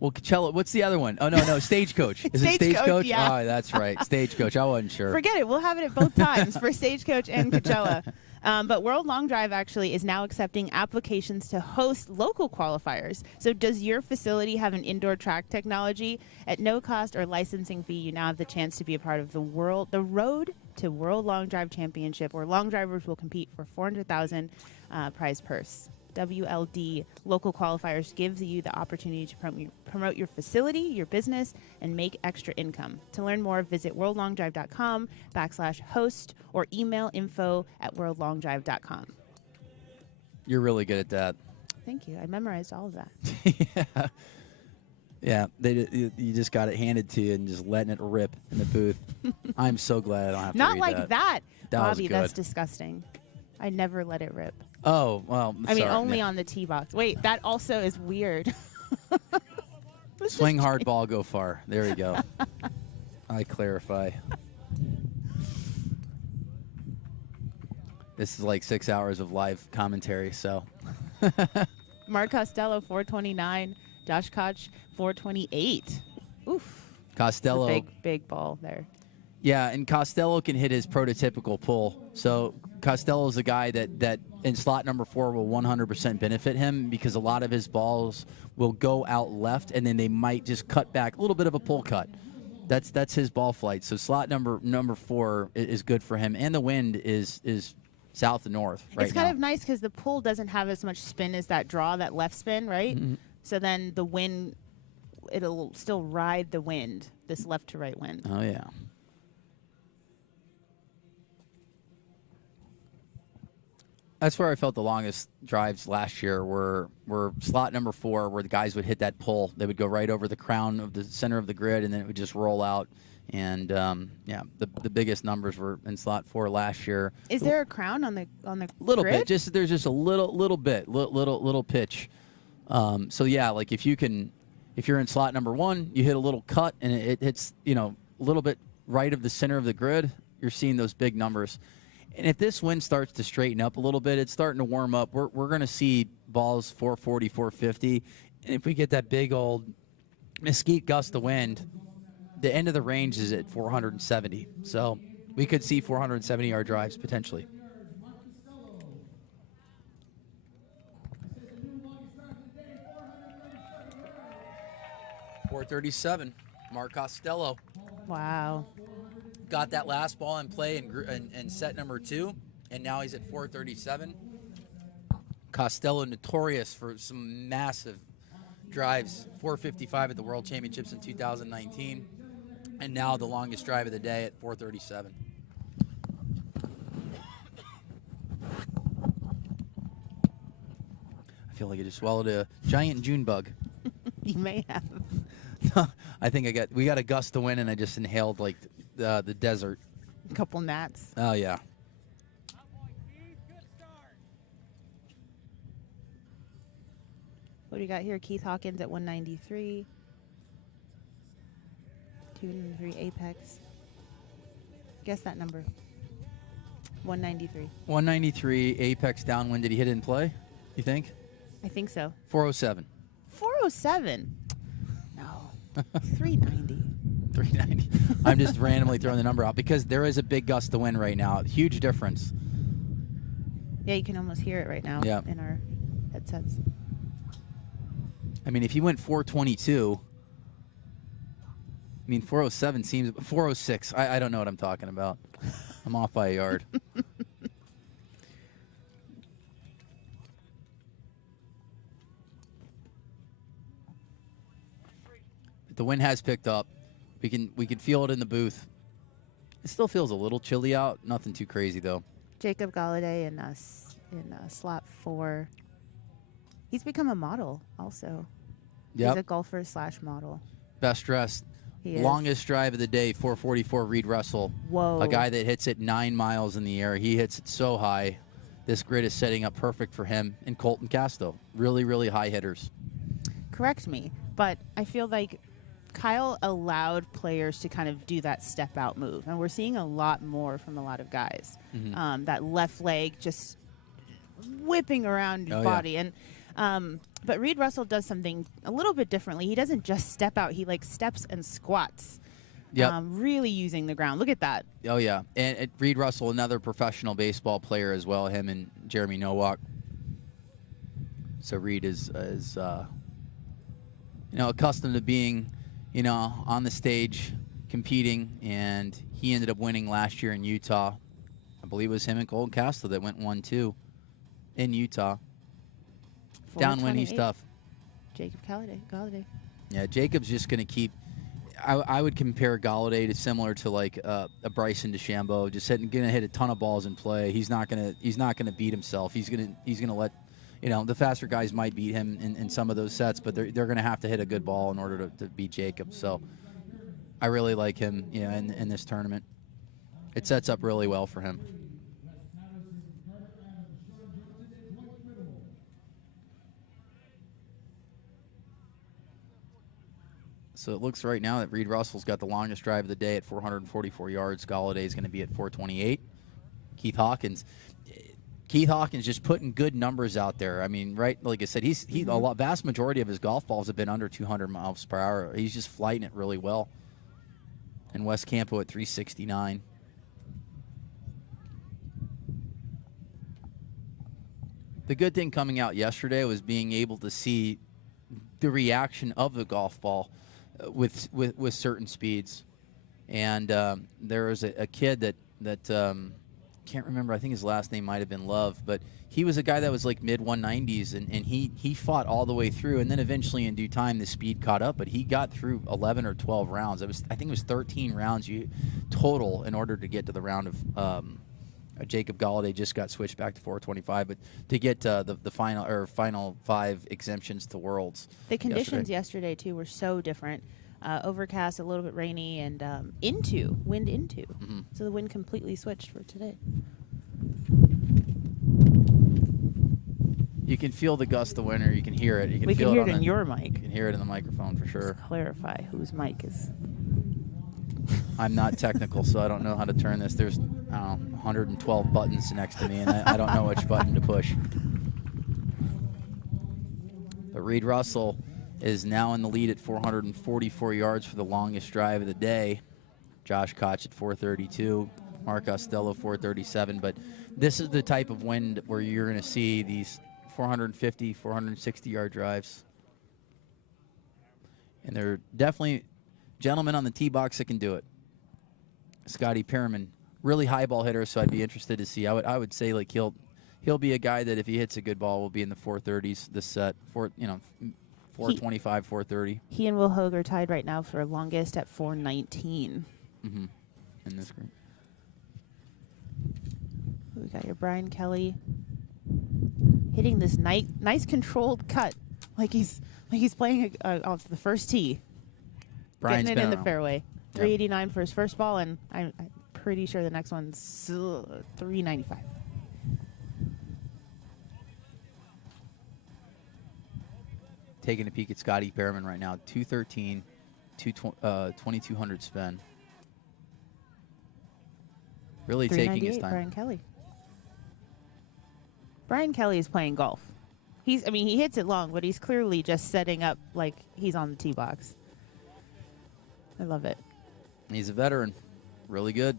Well, Coachella, what's the other one? Oh, no, Stagecoach. Is it Stagecoach? Yeah. Oh, that's right. Stagecoach. I wasn't sure. Forget it. We'll have it at both times for Stagecoach and Coachella. But World Long Drive actually is now accepting applications to host local qualifiers. So does your facility have an indoor track technology? At no cost or licensing fee, you now have the chance to be a part of the Road to World Long Drive Championship, where long drivers will compete for $400,000 prize purse. WLD Local Qualifiers gives you the opportunity to promote your facility, your business, and make extra income. To learn more, visit worldlongdrive.com/host or email info@worldlongdrive.com. You're really good at that. Thank you. I memorized all of that. Yeah, you just got it handed to you and just letting it rip in the booth. I'm so glad I don't have to Not read like that. That was Bobby, good. that's disgusting. I never let it rip. Oh, well, I mean, sorry. only on the tee box. Wait, that also is weird. Swing hard, ball, go far. There we go. I clarify. This is like 6 hours of live commentary, so. Mark Costello, 429. Josh Koch, 428. Oof. Costello. Big ball there. Yeah, and Costello can hit his prototypical pull. So Costello's a guy that in slot number 4 will 100% benefit him because a lot of his balls will go out left, and then they might just cut back a little bit of a pull cut. That's his ball flight. So slot number 4 is good for him, and the wind is south to north right now. It's kind of nice because the pull doesn't have as much spin as that draw, that left spin, right? Mm-hmm. So then the wind, it'll still ride the wind, this left to right wind. Oh, yeah. That's where I felt the longest drives last year were slot number 4, where the guys would hit that pull. They would go right over the crown of the center of the grid, and then it would just roll out. And, the biggest numbers were in slot 4 last year. Is there a crown on the Little grid? bit. There's just a little bit, little pitch. So, yeah, like if you're in slot number 1, you hit a little cut, and it hits, a little bit right of the center of the grid, you're seeing those big numbers. And if this wind starts to straighten up a little bit, it's starting to warm up. We're going to see balls 440, 450. And if we get that big old Mesquite gust of wind, the end of the range is at 470. So we could see 470-yard drives potentially. .437, Mark Costello. Wow. Got that last ball in play in set number 2, and now he's at 437. Costello notorious for some massive drives, 455 at the World Championships in 2019, and now the longest drive of the day at 437. I feel like I just swallowed a giant June bug. You may have. I think we got a gust of wind, and I just inhaled like the desert. A couple gnats. Oh, yeah. What do you got here? Keith Hawkins at 193. 203 Apex. Guess that number. 193. 193 Apex downwind. Did he hit it in play, you think? I think so. 407. 407? No. 390. 390. I'm just randomly throwing the number out because there is a big gust of wind right now. Huge difference. Yeah, you can almost hear it right now Yeah. in our headsets. I mean, if you went 422, 407 seems 406. I don't know what I'm talking about. I'm off by a yard. The wind has picked up. We can feel it in the booth. It still feels a little chilly out. Nothing too crazy though. Jacob Galladay in slot 4. He's become a model also. Yep. He's a golfer / model. Best dressed. He is. Longest drive of the day, 444 Reed Russell. Whoa. A guy that hits it 9 miles in the air. He hits it so high. This grid is setting up perfect for him. And Colton Casto. Really, really high hitters. Correct me, but I feel like Kyle allowed players to kind of do that step out move, and we're seeing a lot more from a lot of guys. Mm-hmm. That left leg just whipping around your body, and but Reed Russell does something a little bit differently. He doesn't just step out; he like steps and squats. Yep. Really using the ground. Look at that. Oh, yeah. And Reed Russell, another professional baseball player as well, him and Jeremy Nowak. So Reed is accustomed to being, on the stage competing, and he ended up winning last year in Utah. I believe it was him and Colton Casto that went 1-2 in Utah. Downwindy 428. stuff. Jacob Galladay. Yeah, Jacob's just going to keep. I would compare Galladay to similar to like a Bryson DeChambeau, just going to hit a ton of balls in play. He's not going to beat himself. He's going to let, the faster guys might beat him in some of those sets, but they're going to have to hit a good ball in order to beat Jacob. So I really like him, in this tournament. It sets up really well for him. So it looks right now that Reed Russell's got the longest drive of the day at 444 yards. Galladay is going to be at 428. Keith Hawkins just putting good numbers out there. I mean, right, like I said, vast majority of his golf balls have been under 200 miles per hour. He's just flighting it really well. And Wes Campo at 369. The good thing coming out yesterday was being able to see the reaction of the golf ball with certain speeds. And there was a kid that can't remember, I think his last name might have been Love, but he was a guy that was like mid 190s, and he fought all the way through, and then eventually in due time the speed caught up, but he got through 11 or 12 rounds. I think it was 13 rounds total in order to get to the round of Jacob Galladay. Just got switched back to 425, but to get the final 5 exemptions to Worlds. The conditions yesterday too were so different. Overcast, a little bit rainy, and wind into. Mm-hmm. So the wind completely switched for today. You can feel the gust of wind, or you can hear it. We can hear it in your your mic. You can hear it in the microphone for sure. Let's clarify whose mic is. I'm not technical, so I don't know how to turn this. There's 112 buttons next to me, and I don't know which button to push. But Reed Russell is now in the lead at 444 yards for the longest drive of the day. Josh Koch at 432, Mark Costello 437. But this is the type of wind where you're going to see these 450, 460-yard drives. And there are definitely gentlemen on the tee box that can do it. Scotty Perriman, really high ball hitter, so I'd be interested to see. I would say like he'll be a guy that if he hits a good ball will be in the 430s this set. 425, 430. He and Will Hogue are tied right now for longest at 419. Mm-hmm. In this group. We got your Brian Kelly hitting this nice controlled cut, like he's playing off the first tee. Brian's getting it in the around. fairway. 389 for his first ball, and I'm pretty sure the next one's 395. Taking a peek at Scotty Perriman right now, 213, 2200 spin. Really taking his time. Brian Kelly. Brian Kelly is playing golf. He hits it long, but he's clearly just setting up like he's on the tee box. I love it. He's a veteran. Really good.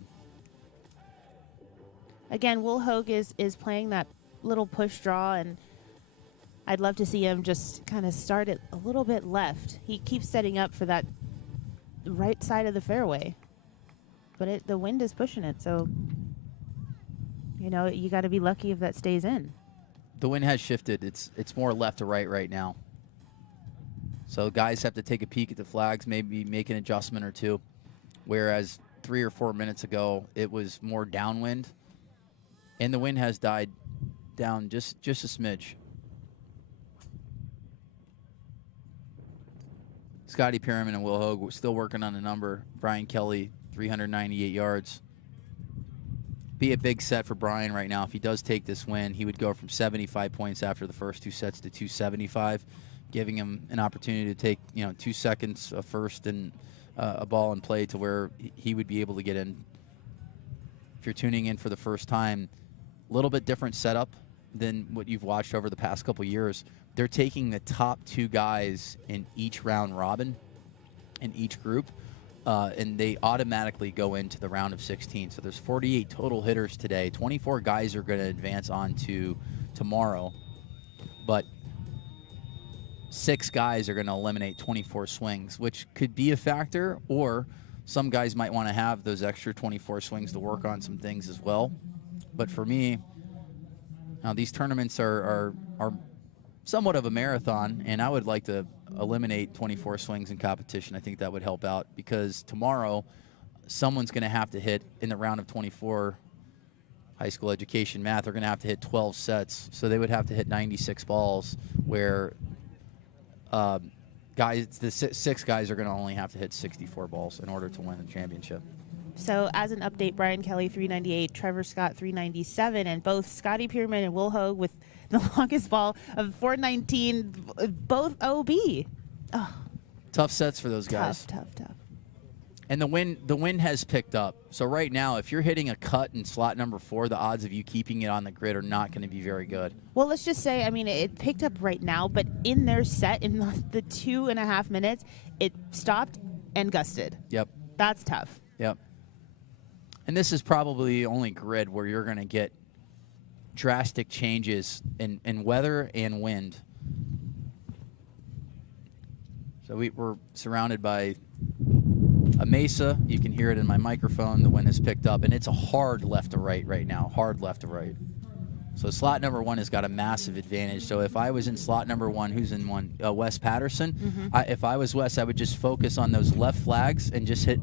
Again, Will Hogue is playing that little push draw, and I'd love to see him just kind of start it a little bit left. He keeps setting up for that right side of the fairway, but the wind is pushing it, so you got to be lucky if that stays in. The wind has shifted. It's more left to right now. So guys have to take a peek at the flags, maybe make an adjustment or two. Whereas 3 or 4 minutes ago, it was more downwind, and the wind has died down just a smidge. Scotty Perriman and Will Hogue still working on the number. Brian Kelly, 398 yards. Be a big set for Brian right now. If he does take this win, he would go from 75 points after the first 2 sets to 275, giving him an opportunity to take 2 seconds first and a ball in play to where he would be able to get in. If you're tuning in for the first time, a little bit different setup than what you've watched over the past couple years. They're taking the top 2 guys in each round robin in each group, and they automatically go into the round of 16. So there's 48 total hitters today. 24 guys are going to advance on to tomorrow, but 6 guys are going to eliminate 24 swings, which could be a factor, or some guys might want to have those extra 24 swings to work on some things as well. But for me, now these tournaments are somewhat of a marathon, and I would like to eliminate 24 swings in competition. I think that would help out, because tomorrow someone's going to have to hit in the round of 24 high school education math. They're going to have to hit 12 sets, so they would have to hit 96 balls, where the 6 guys are going to only have to hit 64 balls in order to win the championship. So as an update, Brian Kelly 398, Trevor Scott 397, and both Scotty Pierman and Will Hogue with the longest ball of 419, both OB. Oh, Tough sets for those guys. tough. And the wind has picked up. So right now, if you're hitting a cut in slot number 4, the odds of you keeping it on the grid are not going to be very good. Well, let's just say, I mean, it picked up right now, but in their set, in the 2.5 minutes, it stopped and gusted. Yep. That's tough. Yep. And this is probably the only grid where you're going to get drastic changes in weather and wind. So we're surrounded by a mesa. You can hear it in my microphone. The wind has picked up, and it's a hard left to right right now, hard left to right. So slot number 1 has got a massive advantage. So if I was in slot number 1, who's in one? Wes Patterson. If I was Wes, I would just focus on those left flags and just hit.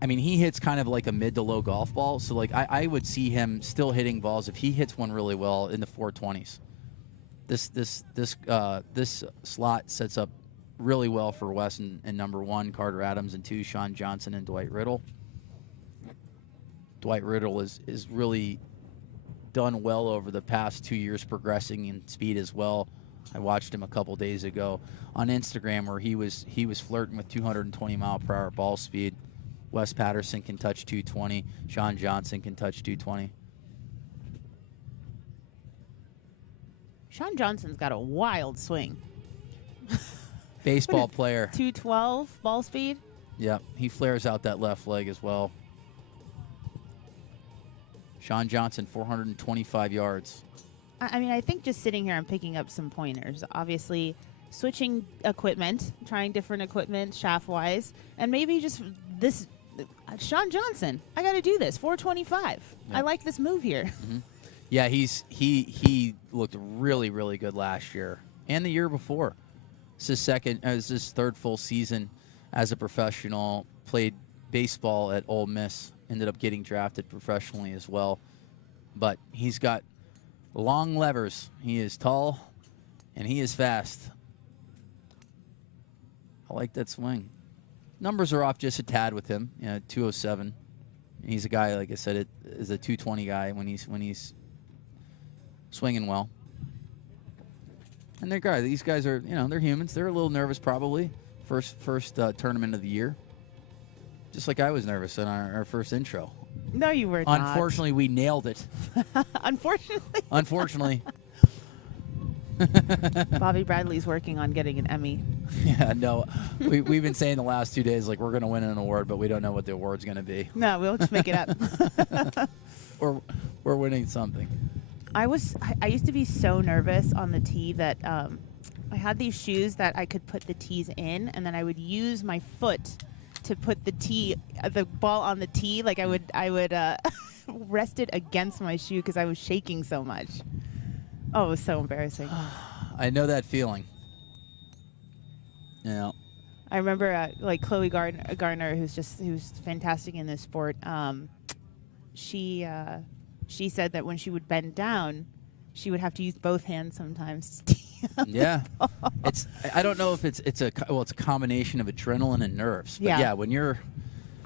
I mean, he hits kind of like a mid to low golf ball. So like I would see him still hitting balls if he hits one really well in the 420s. This slot sets up really well for Wes in number 1, Carter Adams, and 2, Sean Johnson and Dwight Riddle. Dwight Riddle is really done well over the past 2 years, progressing in speed as well. I watched him a couple days ago on Instagram where he was flirting with 220-mile-per-hour ball speed. Wes Patterson can touch 220. Sean Johnson can touch 220. Sean Johnson's got a wild swing. Baseball player. 212 ball speed. Yeah, he flares out that left leg as well. Sean Johnson, 425 yards. I mean, I think just sitting here and picking up some pointers. Obviously, switching equipment, trying different equipment shaft-wise, and maybe just this. Sean Johnson, I got to do this. 425. Yep. I like this move here. Mm-hmm. Yeah, he looked really, really good last year and the year before. It's his third full season as a professional. Played baseball at Ole Miss. Ended up getting drafted professionally as well. But he's got long levers. He is tall, and he is fast. I like that swing. Numbers are off just a tad with him. 207. And he's a guy, like I said, is a 220 guy when he's swinging well. And these guys are, they're humans. They're a little nervous probably. First tournament of the year. Just like I was nervous in our first intro. No, you were not. Unfortunately, we nailed it. Unfortunately. Bobby Bradley's working on getting an Emmy. Yeah, no. We've been saying the last 2 days, like, we're going to win an award, but we don't know what the award's going to be. No, we'll just make it up. We're winning something. I used to be so nervous on the tee that I had these shoes that I could put the tees in, and then I would use my foot to put the ball on the tee. Like I would rest it against my shoe because I was shaking so much. Oh, it was so embarrassing. I know that feeling. Yeah. I remember like Chloe Gardner, who's fantastic in this sport. She said that when she would bend down, she would have to use both hands sometimes. Yeah. I don't know if it's a combination of adrenaline and nerves. But yeah, when you're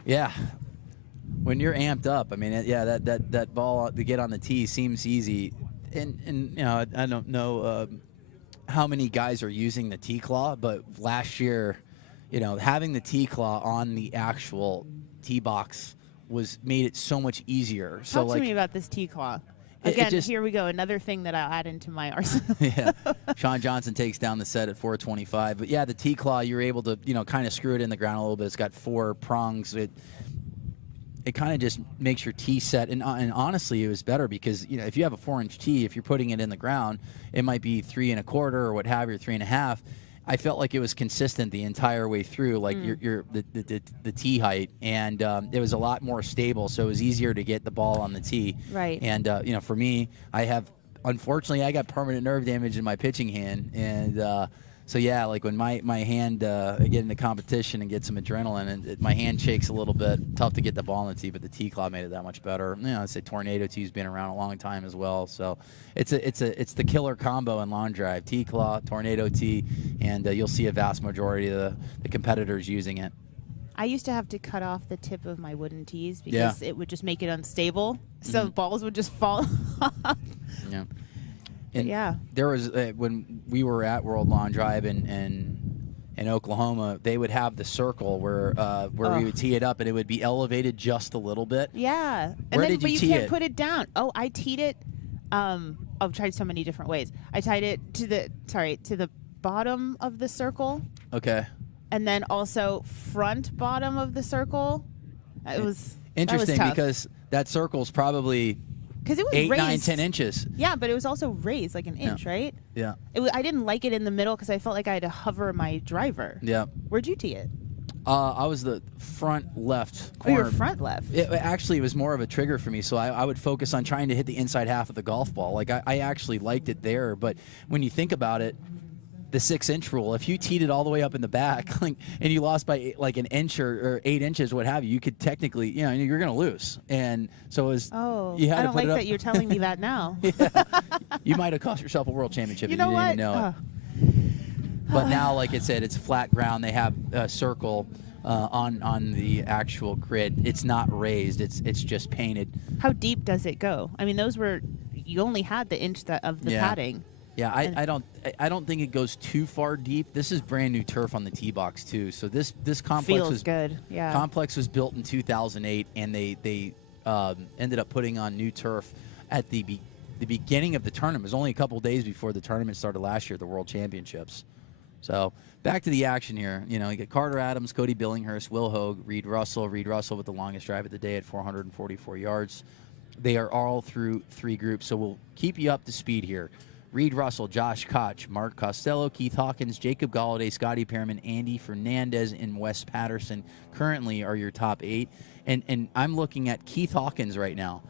amped up, I mean, that ball to get on the tee seems easy. And I don't know how many guys are using the tee claw, but last year, having the tee claw on the actual tee box made it so much easier. Talk to me about this tee claw. Again, here we go. Another thing that I'll add into my arsenal. Yeah. Sean Johnson takes down the set at 425. But, yeah, the T-Claw, you're able to, kind of screw it in the ground a little bit. It's got 4 prongs. It kind of just makes your tee set. And honestly, it was better because, if you have a 4-inch tee, if you're putting it in the ground, it might be 3 1/4 or what have you, or 3 1/2. I felt like it was consistent the entire way through, like the tee height, and it was a lot more stable, so it was easier to get the ball on the tee. Right. And for me, unfortunately, I got permanent nerve damage in my pitching hand, and so yeah, like when my hand I get into competition and get some adrenaline, and my hand shakes a little bit. Tough to get the ball on the tee, but the T-Claw made it that much better. I'd say Tornado Tee's been around a long time as well, so it's the killer combo in long drive: T-Claw, Tornado Tee, and you'll see a vast majority of the competitors using it. I used to have to cut off the tip of my wooden tees because it would just make it unstable, so balls would just fall off. Yeah. And yeah, there was when we were at World Long Drive in Oklahoma, they would have the circle where we would tee it up, and it would be elevated just a little bit. Yeah, Where did but you you tee can't it? put it down. Oh, I teed it. I've tried so many different ways. I tied it to the bottom of the circle. Okay. And then also front bottom of the circle. It was interesting that was tough. because that circle's probably Because it was 8, raised. 9, 10 inches. Yeah, but it was also raised like an inch, right? Yeah. I didn't like it in the middle because I felt like I had to hover my driver. Yeah. Where'd you tee it? I was the front left Oh, you corner. were front left. Actually, it was more of a trigger for me, so I would focus on trying to hit the inside half of the golf ball. Like, I actually liked it there, but when you think about it, the 6-inch rule, if you teed it all the way up in the back and you lost by like an inch or 8 inches, what have you, you could technically, you're going to lose. And so it was, you had I to don't put like it up. that you're telling me that now. You might have cost yourself a world championship You if know you what? didn't even know it. But now, like I said, it's flat ground. They have a circle on the actual grid. It's not raised. It's just painted. How deep does it go? I mean, you only had the inch of the padding. Yeah, I don't think it goes too far deep. This is brand new turf on the tee box too. So this complex Feels good. Yeah. Complex was built in 2008, and they ended up putting on new turf at the beginning of the tournament. It was only a couple days before the tournament started last year, the World Championships. So back to the action here. You get Carter Adams, Cody Billinghurst, Will Hogue, Reed Russell with the longest drive of the day at 444 yards. They are all through 3 groups, so we'll keep you up to speed here. Reed Russell, Josh Koch, Mark Costello, Keith Hawkins, Jacob Galladay, Scotty Pearman, Andy Fernandez, and Wes Patterson currently are your top 8. And I'm looking at Keith Hawkins right now.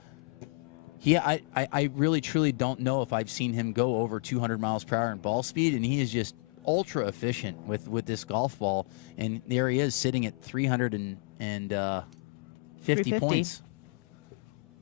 I really, truly don't know if I've seen him go over 200 miles per hour in ball speed, and he is just ultra efficient with this golf ball. And there he is sitting at 350 points.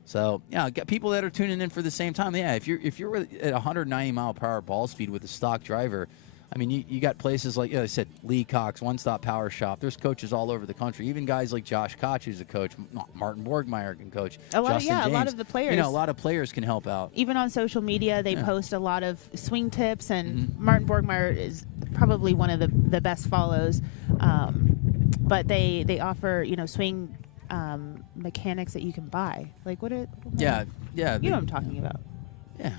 So, yeah, got people that are tuning in for the same time. Yeah, if you're at 190 mile per hour ball speed with a stock driver, I mean, you got places like, I said, Lee Cox, One Stop Power Shop. There's coaches all over the country. Even guys like Josh Koch, who's a coach. Martin Borgmeyer can coach. Justin James. A lot of the players. A lot of players can help out. Even on social media, they post a lot of swing tips, and Martin Borgmeyer is probably one of the best follows. But they offer, swing mechanics that you can buy. Like Yeah. You know what I'm talking about. Yeah.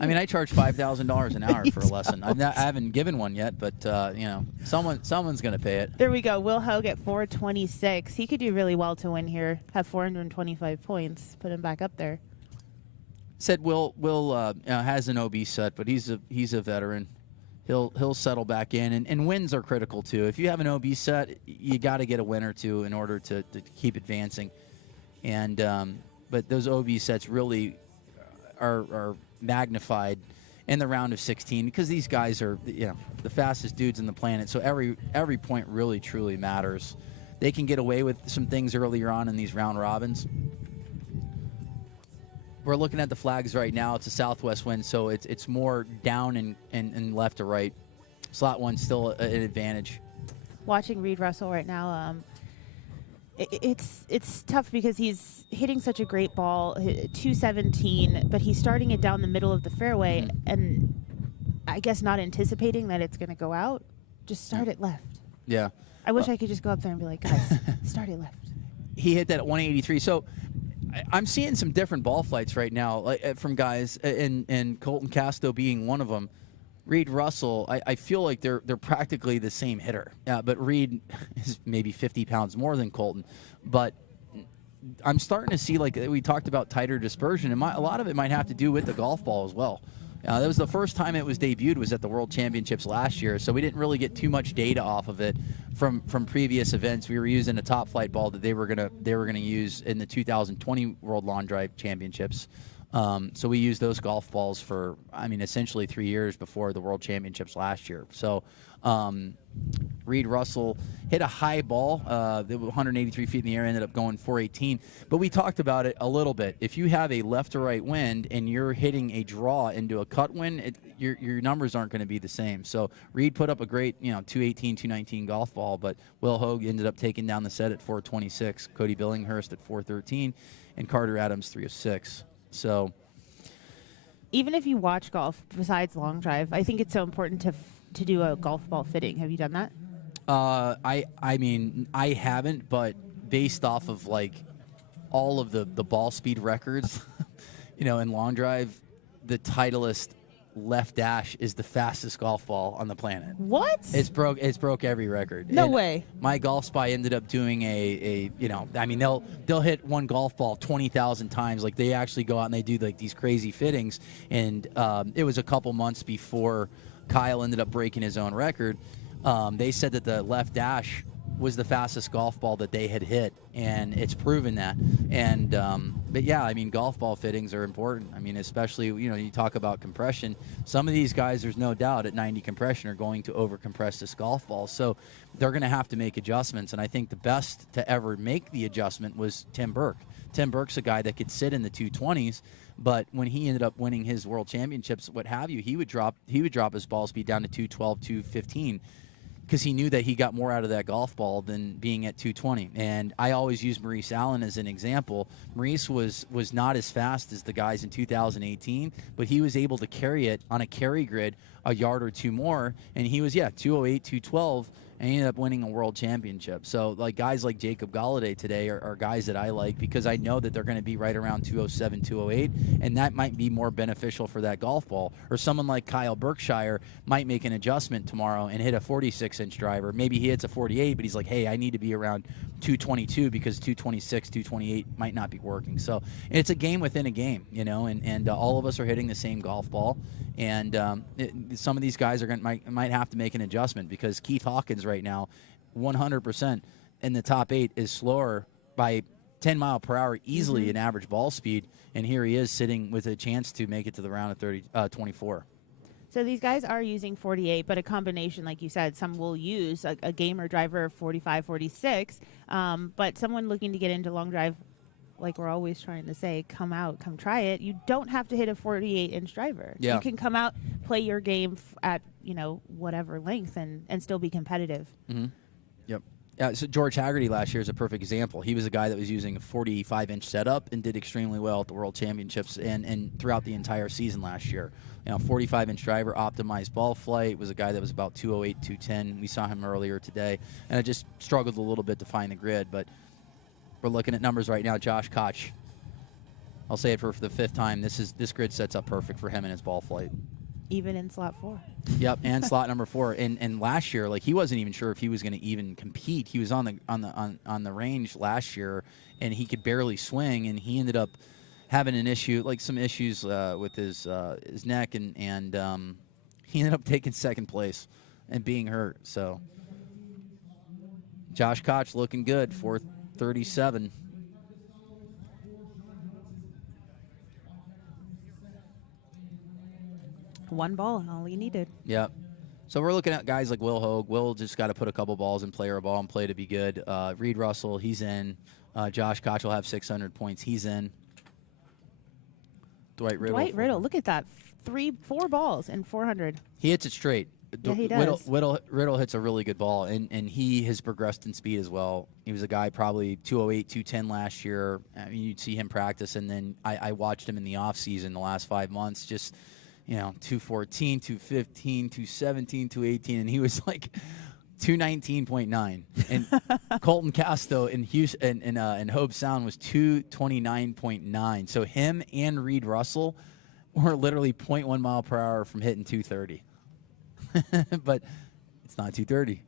I mean, I charge $5,000 an hour for a lesson. I haven't given one yet, but someone's going to pay it. There we go. Will Hogue at 426. He could do really well to win here. Have 425 points. Put him back up there. Said Will has an OB set, but he's a veteran. He'll settle back in, and wins are critical too. If you have an OB set, you got to get a win or two in order to keep advancing. And but those OB sets really are magnified in the round of 16 because these guys are the fastest dudes on the planet. So every point really truly matters. They can get away with some things earlier on in these round robins. We're looking at the flags right now. It's a southwest wind, so it's more down and left to right. Slot 1 still an advantage. Watching Reed Russell right now, it's tough because he's hitting such a great ball, 217, but he's starting it down the middle of the fairway, and I guess not anticipating that it's going to go out. Just start it left. Yeah. I wish I could just go up there and be like, guys, start it left. He hit that at 183. So I'm seeing some different ball flights right now, like, from guys, and Colton Casto being one of them. Reed Russell, I feel like they're practically the same hitter. But Reed is maybe 50 pounds more than Colton. But I'm starting to see, like we talked about, tighter dispersion, and a lot of it might have to do with the golf ball as well. That was the first time it was debuted was at the World Championships last year, so we didn't really get too much data off of it from previous events. We were using a top flight ball that they were gonna use in the 2020 World Lawn Drive Championships. So we used those golf balls for, essentially 3 years before the World Championships last year. So Reed Russell hit a high ball, 183 feet in the air, ended up going 418. But we talked about it a little bit. If you have a left or right wind and you're hitting a draw into a cut wind, your numbers aren't going to be the same. So Reed put up a great, 218, 219 golf ball, but Will Hogue ended up taking down the set at 426, Cody Billinghurst at 413, and Carter Adams 306. So even if you watch golf besides long drive, I think it's so important to do a golf ball fitting. Have you done that? I haven't, but based off of like all of the ball speed records, in long drive, the Titleist left dash is the fastest golf ball on the planet. What? It's broke every record. No And way. My Golf Spy ended up doing they'll hit one golf ball 20,000 times. Like, they actually go out and they do like these crazy fittings. And it was a couple months before Kyle ended up breaking his own record. They said that the left dash was the fastest golf ball that they had hit, and it's proven that. And but yeah, golf ball fittings are important. Especially you talk about compression. Some of these guys, there's no doubt, at 90 compression are going to overcompress this golf ball, so they're going to have to make adjustments. And I think the best to ever make the adjustment was Tim Burke. Tim Burke's a guy that could sit in the 220s, but when he ended up winning his world championships, what have you, he would drop his ball speed down to 212, 215. Because he knew that he got more out of that golf ball than being at 220. And I always use Maurice Allen as an example. Maurice was not as fast as the guys in 2018, but he was able to carry it on a carry grid a yard or two more, and he was 208, 212, and he ended up winning a world championship. So like guys like Jacob Galladay today are guys that I like because I know that they're going to be right around 207, 208, and that might be more beneficial for that golf ball. Or someone like Kyle Berkshire might make an adjustment tomorrow and hit a 46-inch driver. Maybe he hits a 48, but he's like, hey, I need to be around 222 because 226, 228 might not be working. So it's a game within a game, and all of us are hitting the same golf ball. And some of these guys might have to make an adjustment because Keith Hawkins right now, 100% in the top 8 is slower by 10 mile per hour easily in average ball speed, and here he is sitting with a chance to make it to the round of 24. So these guys are using 48, but a combination, like you said, some will use a gamer driver of 45, 46, but someone looking to get into long drive, like we're always trying to say, come try it. You don't have to hit a 48-inch driver. Yeah. You can come out, play your game at, whatever length and still be competitive. Mm-hmm. Yep. So George Haggerty last year is a perfect example. He was a guy that was using a 45-inch setup and did extremely well at the World Championships and throughout the entire season last year. 45-inch driver, optimized ball flight, was a guy that was about 208, 210. We saw him earlier today, and I just struggled a little bit to find the grid, but we're looking at numbers right now. Josh Koch, I'll say it for the 5th time. This grid sets up perfect for him and his ball flight. Even in slot 4. Yep, and slot number 4. And last year, like, he wasn't even sure if he was going to even compete. He was on the range last year, and he could barely swing, and he ended up having some issues with his neck, and he ended up taking 2nd place and being hurt. So Josh Koch looking good, 437. One ball, all you needed. Yep. So we're looking at guys like Will Hogue. Will just got to put a couple balls in play, or a ball in play to be good. Reed Russell, he's in. Josh Koch will have 600 points. He's in. Dwight Riddle, look at that. 4 balls and 400. He hits it straight. Yeah, he does. Riddle hits a really good ball, and he has progressed in speed as well. He was a guy probably 208, 210 last year. You'd see him practice, and then I watched him in the offseason the last 5 months, just 214, 215, 217, 218, and he was like 219.9, and Colton Casto in Houston in Hobe Sound was 229.9. So him and Reed Russell were literally 0.1 mile per hour from hitting 230. But it's not 230.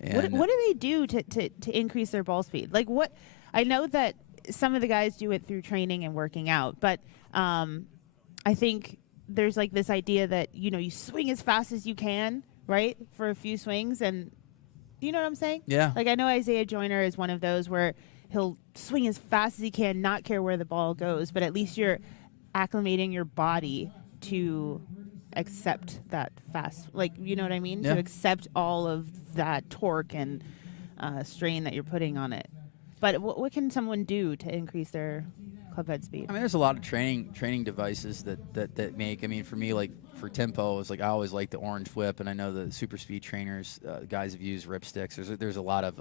And What do they do to increase their ball speed? Like what? I know that some of the guys do it through training and working out, but I think there's like this idea that you swing as fast as you can, right, for a few swings, and you know what I'm saying? Yeah. Like I know Isaiah Joyner is one of those where he'll swing as fast as he can, not care where the ball goes, but at least you're acclimating your body to accept that fast, like, you know what I mean? Yeah. To accept all of that torque and strain that you're putting on it. But what can someone do to increase their club head speed? I mean, there's a lot of training devices that make. I mean, for me, like for tempo, it's like I always like the orange whip, and I know the super speed trainers guys have used ripsticks. There's a lot of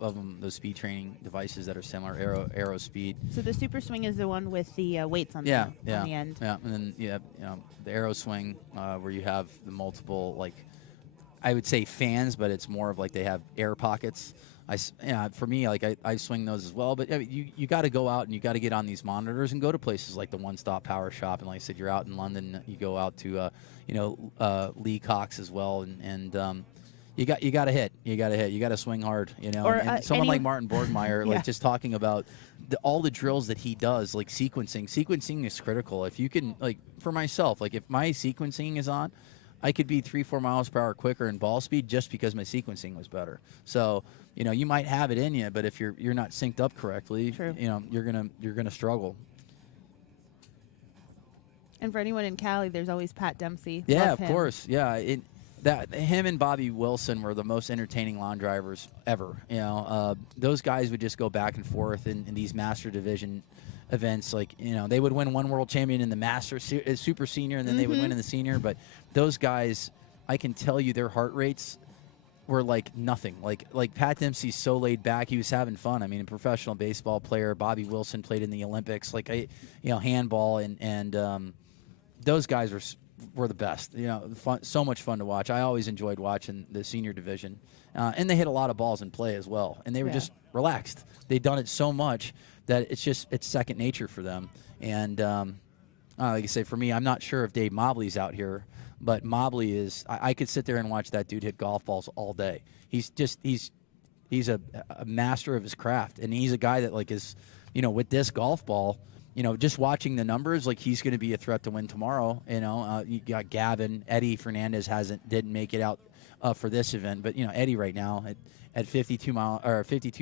them, those speed training devices that are similar. Aero speed. So the super swing is the one with the weights on, Yeah, the end. Yeah, and then you have the aero swing where you have the multiple, like I would say fans, but it's more of like they have air pockets. For me, like I swing those as well. But I mean, you got to go out and you got to get on these monitors and go to places like the One Stop Power Shop. And like I said, you're out in London, you go out to Lee Cox as well, and you got to hit, you got to swing hard, Or, and someone like Martin Borgmeyer, Yeah. like just talking about all the drills that he does, like sequencing is critical. If you can, like for myself, like if my sequencing is on, I could be 3-4 miles per hour quicker in ball speed just because my sequencing was better. So, you might have it in you, but if you're not synced up correctly, True. you're gonna struggle. And for anyone in Cali, there's always Pat Dempsey. Yeah, Love of him. course. Yeah, him and Bobby Wilson were the most entertaining lawn drivers ever. Those guys would just go back and forth in these master division events. Like, they would win one world champion in the master super senior, and then they would win in the senior. But those guys, I can tell you, their heart rates were like nothing. Like Pat Dempsey's so laid back. He was having fun. I mean, a professional baseball player. Bobby Wilson played in the Olympics. Handball and those guys were the best. Fun, so much fun to watch. I always enjoyed watching the senior division, and they hit a lot of balls in play as well. And they were just relaxed. They'd done it so much that it's second nature for them. And like I say, for me, I'm not sure if Dave Mobley's out here, but Mobley is. I could sit there and watch that dude hit golf balls all day. He's a master of his craft, and he's a guy that like is, with this golf ball. Just watching the numbers, like he's going to be a threat to win tomorrow. You got Gavin, Eddie Fernandez didn't make it out for this event, but Eddie right now at 52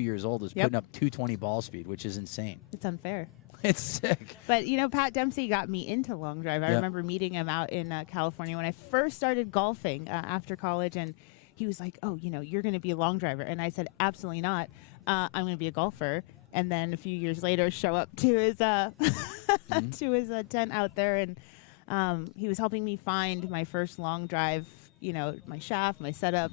years old is putting up 220 ball speed, which is insane. It's unfair. It's sick. But, Pat Dempsey got me into long drive. I remember meeting him out in California when I first started golfing after college, and he was like, oh, you're going to be a long driver. And I said, absolutely not. I'm going to be a golfer. And then a few years later, show up to his to his tent out there, and he was helping me find my first long drive. My shaft, my setup.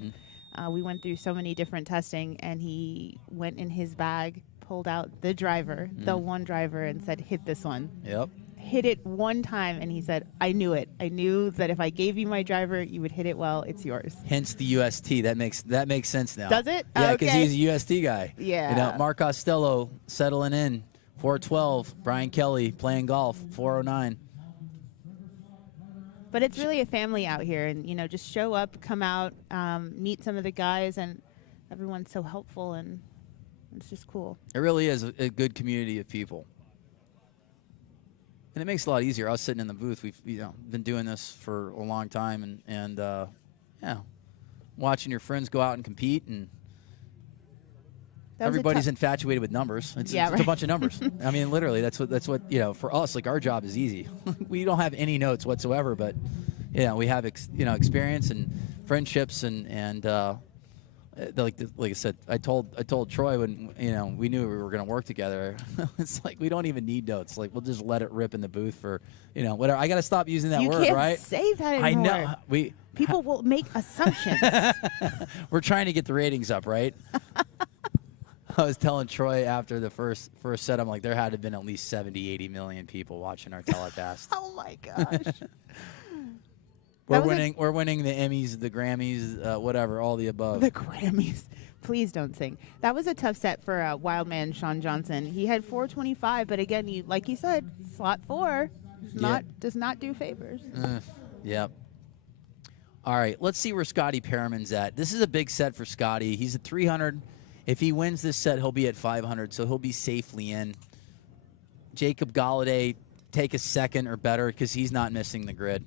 We went through so many different testing, and he went in his bag, pulled out the driver, the one driver, and said, "Hit this one." Yep. Hit it one time, and he said, I knew it. I knew that if I gave you my driver, you would hit it well. It's yours. Hence the UST. That makes sense now. Does it? Yeah, because Okay. he's a UST guy. Yeah. Mark Costello settling in, 412. Brian Kelly playing golf, 409. But it's really a family out here, and just show up, come out, meet some of the guys, and everyone's so helpful, and it's just cool. It really is a good community of people. And it makes it a lot easier. I was sitting in the booth. We've been doing this for a long time, and watching your friends go out and compete, and everybody's infatuated with numbers. It's a bunch of numbers. I mean, literally, that's what for us. Like, our job is easy. We don't have any notes whatsoever, but we have experience and friendships and. Like I said, I told Troy when we knew we were going to work together. It's like we don't even need notes. Like, we'll just let it rip in the booth for whatever. I got to stop using that word, can't right? Say that anymore. I know. People will make assumptions. We're trying to get the ratings up, right? I was telling Troy after the first set, I'm like, there had to have been at least 70, 80 million people watching our telecast. Oh my gosh. We're winning. We're winning the Emmys, the Grammys, whatever, all the above. The Grammys. Please don't sing. That was a tough set for Wildman Sean Johnson. He had 425, but again, like you said, slot 4 does not do favors. Yep. All right, let's see where Scotty Perriman's at. This is a big set for Scotty. He's at 300. If he wins this set, he'll be at 500, so he'll be safely in. Jacob Galladay, take a second or better because he's not missing the grid.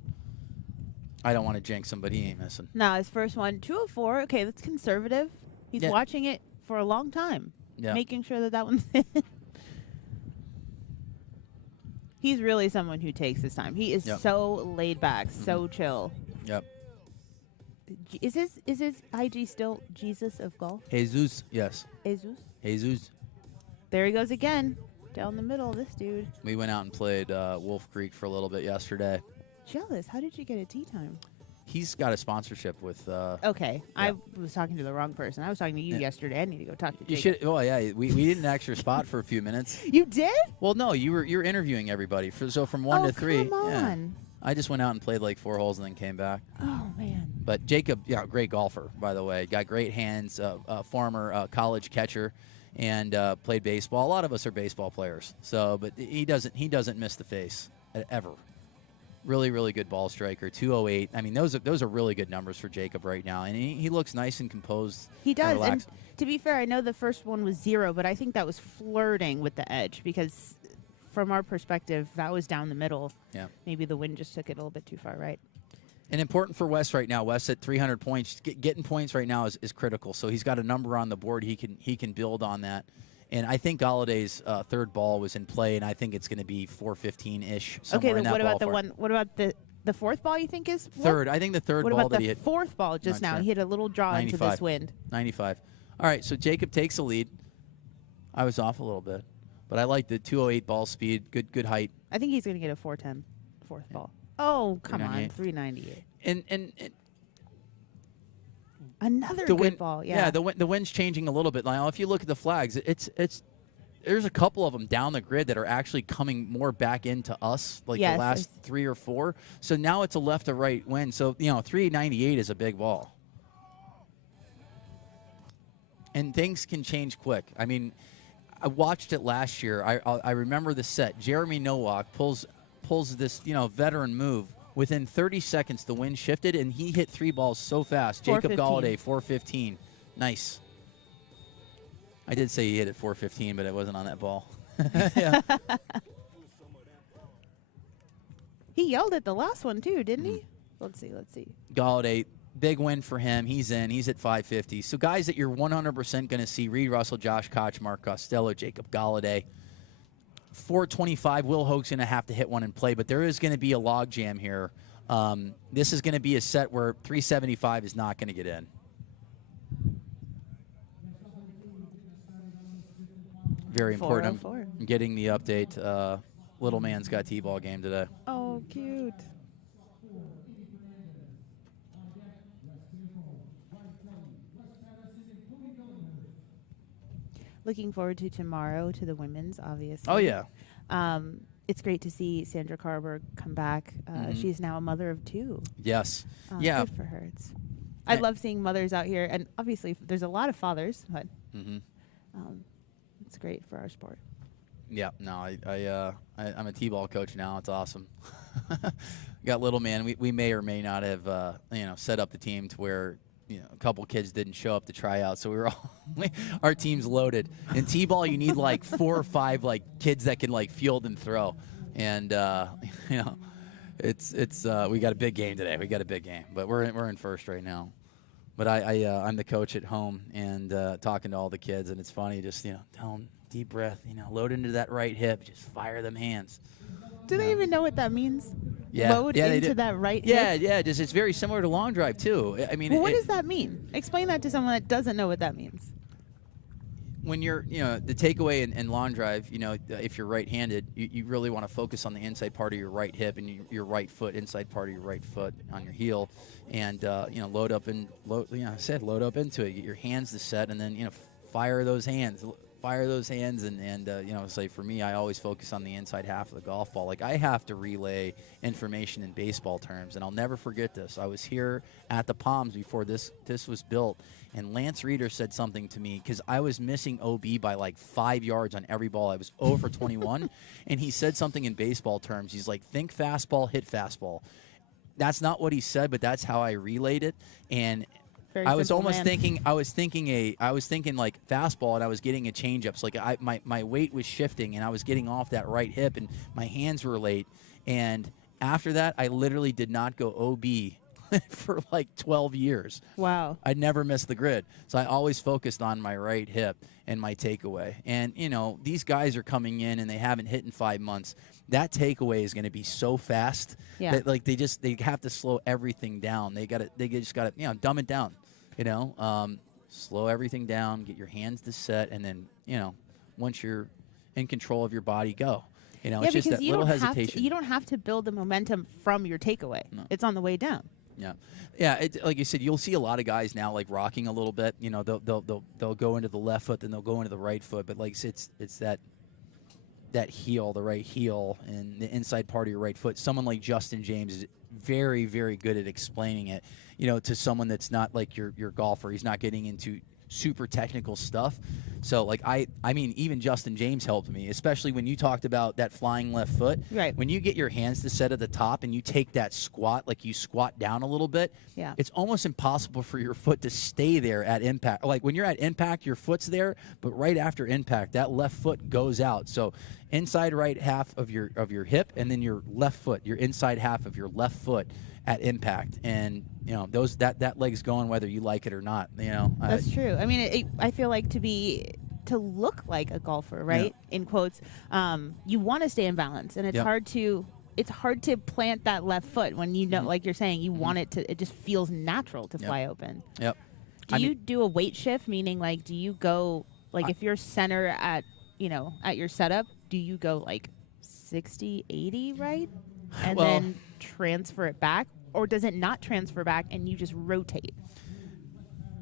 I don't want to jinx him, but he ain't missing. No, his first one, 204. Okay, that's conservative. He's watching it for a long time, making sure that one's in. He's really someone who takes his time. He is so laid back, so chill. Yep. Is his IG still Jesus of golf? Jesus, yes. Jesus. There he goes again, down the middle. This dude. We went out and played Wolf Creek for a little bit yesterday. Jealous. How did you get a tee time? He's got a sponsorship with. Okay, I was talking to the wrong person. I was talking to you yesterday. I need to go talk to Jacob. You should. Oh yeah, we did an extra spot for a few minutes. You did? Well, no, you're interviewing everybody. So from 1 to 3. Come on. I just went out and played like 4 holes and then came back. Oh man. But Jacob, great golfer, by the way. Got great hands. Former college catcher, and played baseball. A lot of us are baseball players. So, but he doesn't miss the face ever. Really, really good ball striker. 208. I mean, those are really good numbers for Jacob right now, and he looks nice and composed. He does. And relaxed. And to be fair, I know the first one was 0, but I think that was flirting with the edge because, from our perspective, that was down the middle. Yeah. Maybe the wind just took it a little bit too far right. And important for Wes right now. Wes at 300 points. Getting points right now is critical. So he's got a number on the board. He can build on that. And I think Galladay's third ball was in play, and I think it's going to be 415-ish. Okay, then what about the one? What about the fourth ball? You think is third? I think the third ball that he hit. What about the fourth ball just now? He hit a little draw 95. into this wind. 95. All right, so Jacob takes the lead. I was off a little bit, but I like the 208 ball speed. Good height. I think he's going to get a 410 fourth ball. Oh, come on, 398. And another good ball, Yeah, the wind's changing a little bit. Now, if you look at the flags, there's a couple of them down the grid that are actually coming more back into us, like the last 3 or 4. So now it's a left to right wind. So 398 is a big ball, and things can change quick. I mean, I watched it last year. I remember the set. Jeremy Nowak pulls this veteran move. Within 30 seconds, the wind shifted, and he hit 3 balls so fast. Jacob Galladay, 415. Nice. I did say he hit it 415, but it wasn't on that ball. Yeah. He yelled at the last one, too, didn't he? Let's see. Galladay, big win for him. He's in. He's at 550. So guys that you're 100% going to see, Reed Russell, Josh Koch, Mark Costello, Jacob Galladay. 425, Will Hoag's going to have to hit one and play, but there is going to be a log jam here. This is going to be a set where 375 is not going to get in. Very important. I'm getting the update. Little man's got T-ball game today. Oh, cute. Looking forward to tomorrow to the women's, obviously. Oh, yeah. It's great to see Sandra Carberg come back. She's now a mother of 2. Yes. Yeah. Good for her. I love seeing mothers out here, and obviously there's a lot of fathers, but it's great for our sport. Yeah. No, I'm a T-ball coach now. It's awesome. Got little man. We may or may not have set up the team to where a couple kids didn't show up to try out, so we were all our team's loaded. In T-ball, you need like 4 or 5 kids that can field and throw, and it's we got a big game today. We got a big game, but we're in first right now. But I'm the coach at home and talking to all the kids, and it's funny. Just tell them deep breath. Load into that right hip. Just fire them hands. Do they even know what that means? Yeah. Load into that right hip? Yeah. Just it's very similar to long drive too. I mean, what does that mean? Explain that to someone that doesn't know what that means. When you're, the takeaway in long drive, if you're right-handed, you really want to focus on the inside part of your right hip and your right foot, inside part of your right foot on your heel, and load up into it. Get your hands to set, and then fire those hands. fire those hands, and you know, say for me, I always focus on the inside half of the golf ball. Like I have to relay information in baseball terms, and I'll never forget this. I was here at the Palms before this was built, and Lance Reeder said something to me because I was missing OB by like 5 yards on every ball. I was 0 for 21, and he said something in baseball terms. He's like, think fastball, hit fastball. That's not what he said, but that's how I relayed it, and I was almost thinking. I was thinking like fastball, and I was getting a changeup. So like my weight was shifting, and I was getting off that right hip, and my hands were late. And after that, I literally did not go OB for like 12 years. Wow. I never missed the grid, so I always focused on my right hip and my takeaway. And you know, these guys are coming in and they haven't hit in 5 months. That takeaway is going to be so fast that like they have to slow everything down. They just got to dumb it down. You know, slow everything down, get your hands to set, and then once you're in control of your body, go. You know, it's just that little hesitation. You don't have to build the momentum from your takeaway. No. It's on the way down. Yeah. Like you said, you'll see a lot of guys now like rocking a little bit. You know, they'll go into the left foot, then they'll go into the right foot. But like it's that heel, the right heel, and the inside part of your right foot. Someone like Justin James is very, very good at explaining it. You know, to someone that's not like your golfer. He's not getting into super technical stuff. So like I mean, even Justin James helped me, especially when you talked about that flying left foot. Right. When you get your hands to set at the top and you take that squat, like you squat down a little bit, it's almost impossible for your foot to stay there at impact. Like when you're at impact, your foot's there, but right after impact, that left foot goes out. So inside right half of your hip, and then your left foot, your inside half of your left foot at impact, and that leg's going whether you like it or not. That's true. I mean, I feel like to look like a golfer, right? In quotes, you want to stay in balance, and it's hard to plant that left foot when like you're saying, you want it to. It just feels natural to fly open. Yep. Do you do a weight shift? Meaning, like, do you go like if you're center at your setup, do you go like 60, 80, right? And then transfer it back, or does it not transfer back and you just rotate?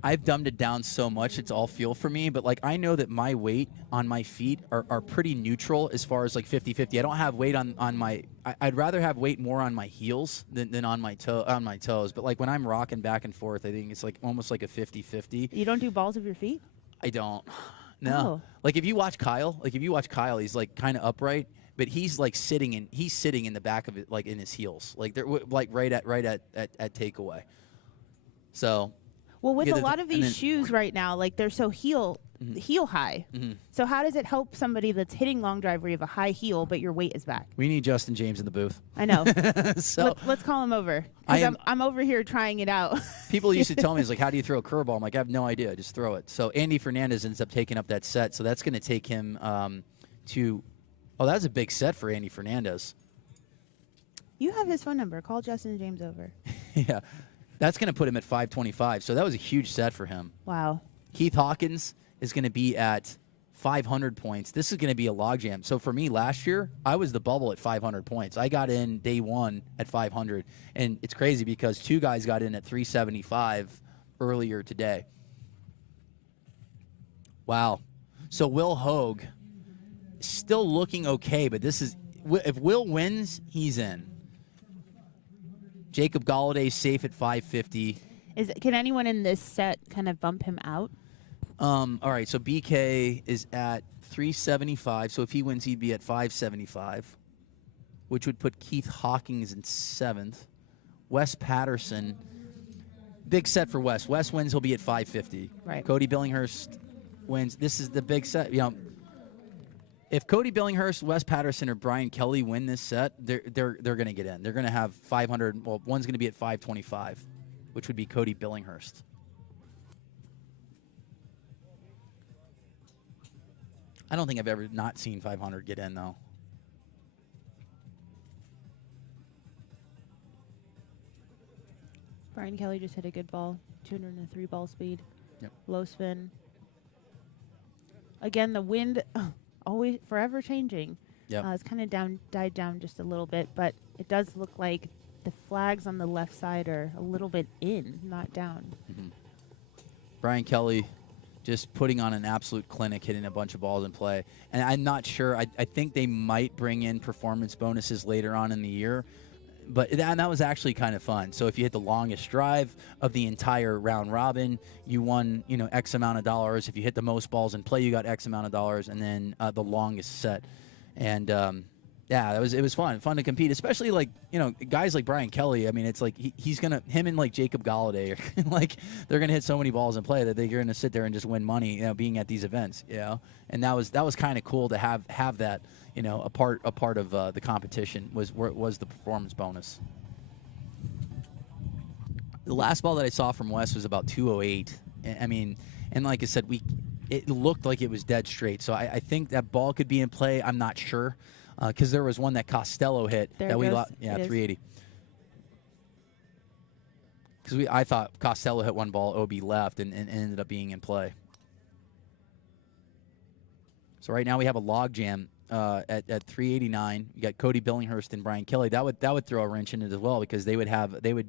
I've dumbed it down so much it's all feel for me, but like I know that my weight on my feet are pretty neutral as far as like 50-50. I don't have weight on my I'd rather have weight more on my heels than on my toes. But like when I'm rocking back and forth, I think it's like almost like a 50-50. You don't do balls of your feet? I don't. No. Oh. If you watch Kyle, he's like kind of upright, but he's like sitting in the back of it, like in his heels, like they're like right at takeaway. So, well, with a lot of these shoes right now, like they're so heel high. Mm-hmm. So how does it help somebody that's hitting long drive where you have a high heel but your weight is back? We need Justin James in the booth. I know. So let's call him over. I'm over here trying it out. People used to tell me, like, how do you throw a curveball? I'm like, I have no idea. Just throw it. So Andy Fernandez ends up taking up that set. So that's going to take him to. Oh, that was a big set for Andy Fernandez. You have his phone number. Call Justin James over. Yeah. That's going to put him at 525. So that was a huge set for him. Wow. Keith Hawkins is going to be at 500 points. This is going to be a logjam. So for me last year, I was the bubble at 500 points. I got in day one at 500. And it's crazy because two guys got in at 375 earlier today. Wow. So Will Hogue still looking okay, but this is if Will wins, he's in. Jacob Galladay safe at 550. Can anyone in this set kind of bump him out? All right, so BK is at 375. So if he wins, he'd be at 575, which would put Keith Hawkins in 7th. Wes Patterson, big set for Wes. Wes wins, he'll be at 550. Right. Cody Billinghurst wins. This is the big set. If Cody Billinghurst, Wes Patterson, or Brian Kelly win this set, they're going to get in. They're going to have 500. Well, one's going to be at 525, which would be Cody Billinghurst. I don't think I've ever not seen 500 get in, though. Brian Kelly just hit a good ball, 203 ball speed. Yep. Low spin. Again, the wind always forever changing. Yep. It's kind of died down just a little bit, but it does look like the flags on the left side are a little bit in, not down. Mm-hmm. Brian Kelly just putting on an absolute clinic, hitting a bunch of balls in play. And I'm not sure. I think they might bring in performance bonuses later on in the year. But that was actually kind of fun. So if you hit the longest drive of the entire round robin, you won, X amount of dollars. If you hit the most balls in play, you got X amount of dollars, and then the longest set. And it was fun to compete, especially guys like Brian Kelly. I mean, it's like him and like Jacob Galladay, they're gonna hit so many balls in play that they're gonna sit there and just win money, being at these events, And that was kind of cool to have that. A part of the competition was the performance bonus. The last ball that I saw from Wes was about 208. I mean, and like I said, it looked like it was dead straight. So I think that ball could be in play. I'm not sure because there was one that Costello hit that we lost. Yeah, 380. Because I thought Costello hit one ball OB left and ended up being in play. So right now we have a log jam. At 389, you got Cody Billinghurst and Brian Kelly. That would throw a wrench in it as well because they would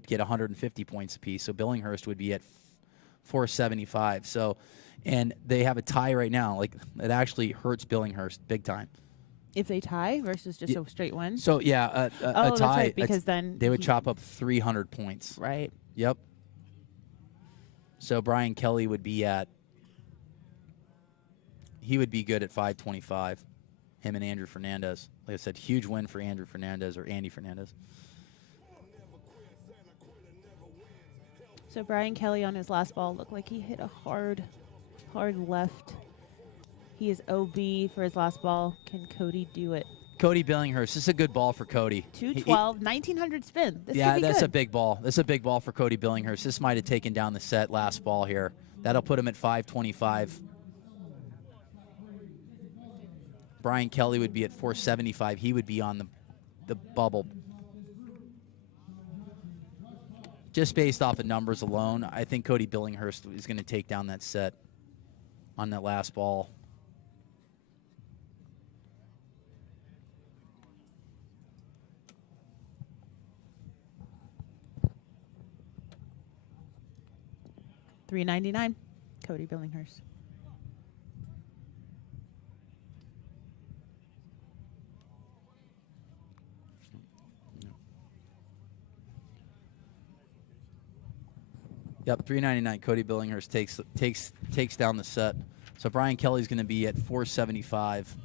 get 150 points apiece. So Billinghurst would be at 475. So, and they have a tie right now. Like it actually hurts Billinghurst big time. If they tie versus just a straight win. So yeah, a tie. That's right, because then they would chop up 300 points. Right. Yep. So Brian Kelly would be good at 525. Him and Andrew Fernandez. Like I said, huge win for Andrew Fernandez or Andy Fernandez. So Brian Kelly on his last ball looked like he hit a hard left. He is OB for his last ball. Can Cody do it? Cody Billinghurst. This is a good ball for Cody. 212, 1900 spin. This yeah, could be that's good. a big ball. This is a big ball for Cody Billinghurst. This might have taken down the set last ball here. That'll put him at 525. Brian Kelly would be at 475. He would be on the bubble. Just based off the numbers alone, I think Cody Billinghurst is going to take down that set on that last ball. $399, Cody Billinghurst. Yep, $399. Cody Billinghurst takes down the set. So Brian Kelly's going to be at 475.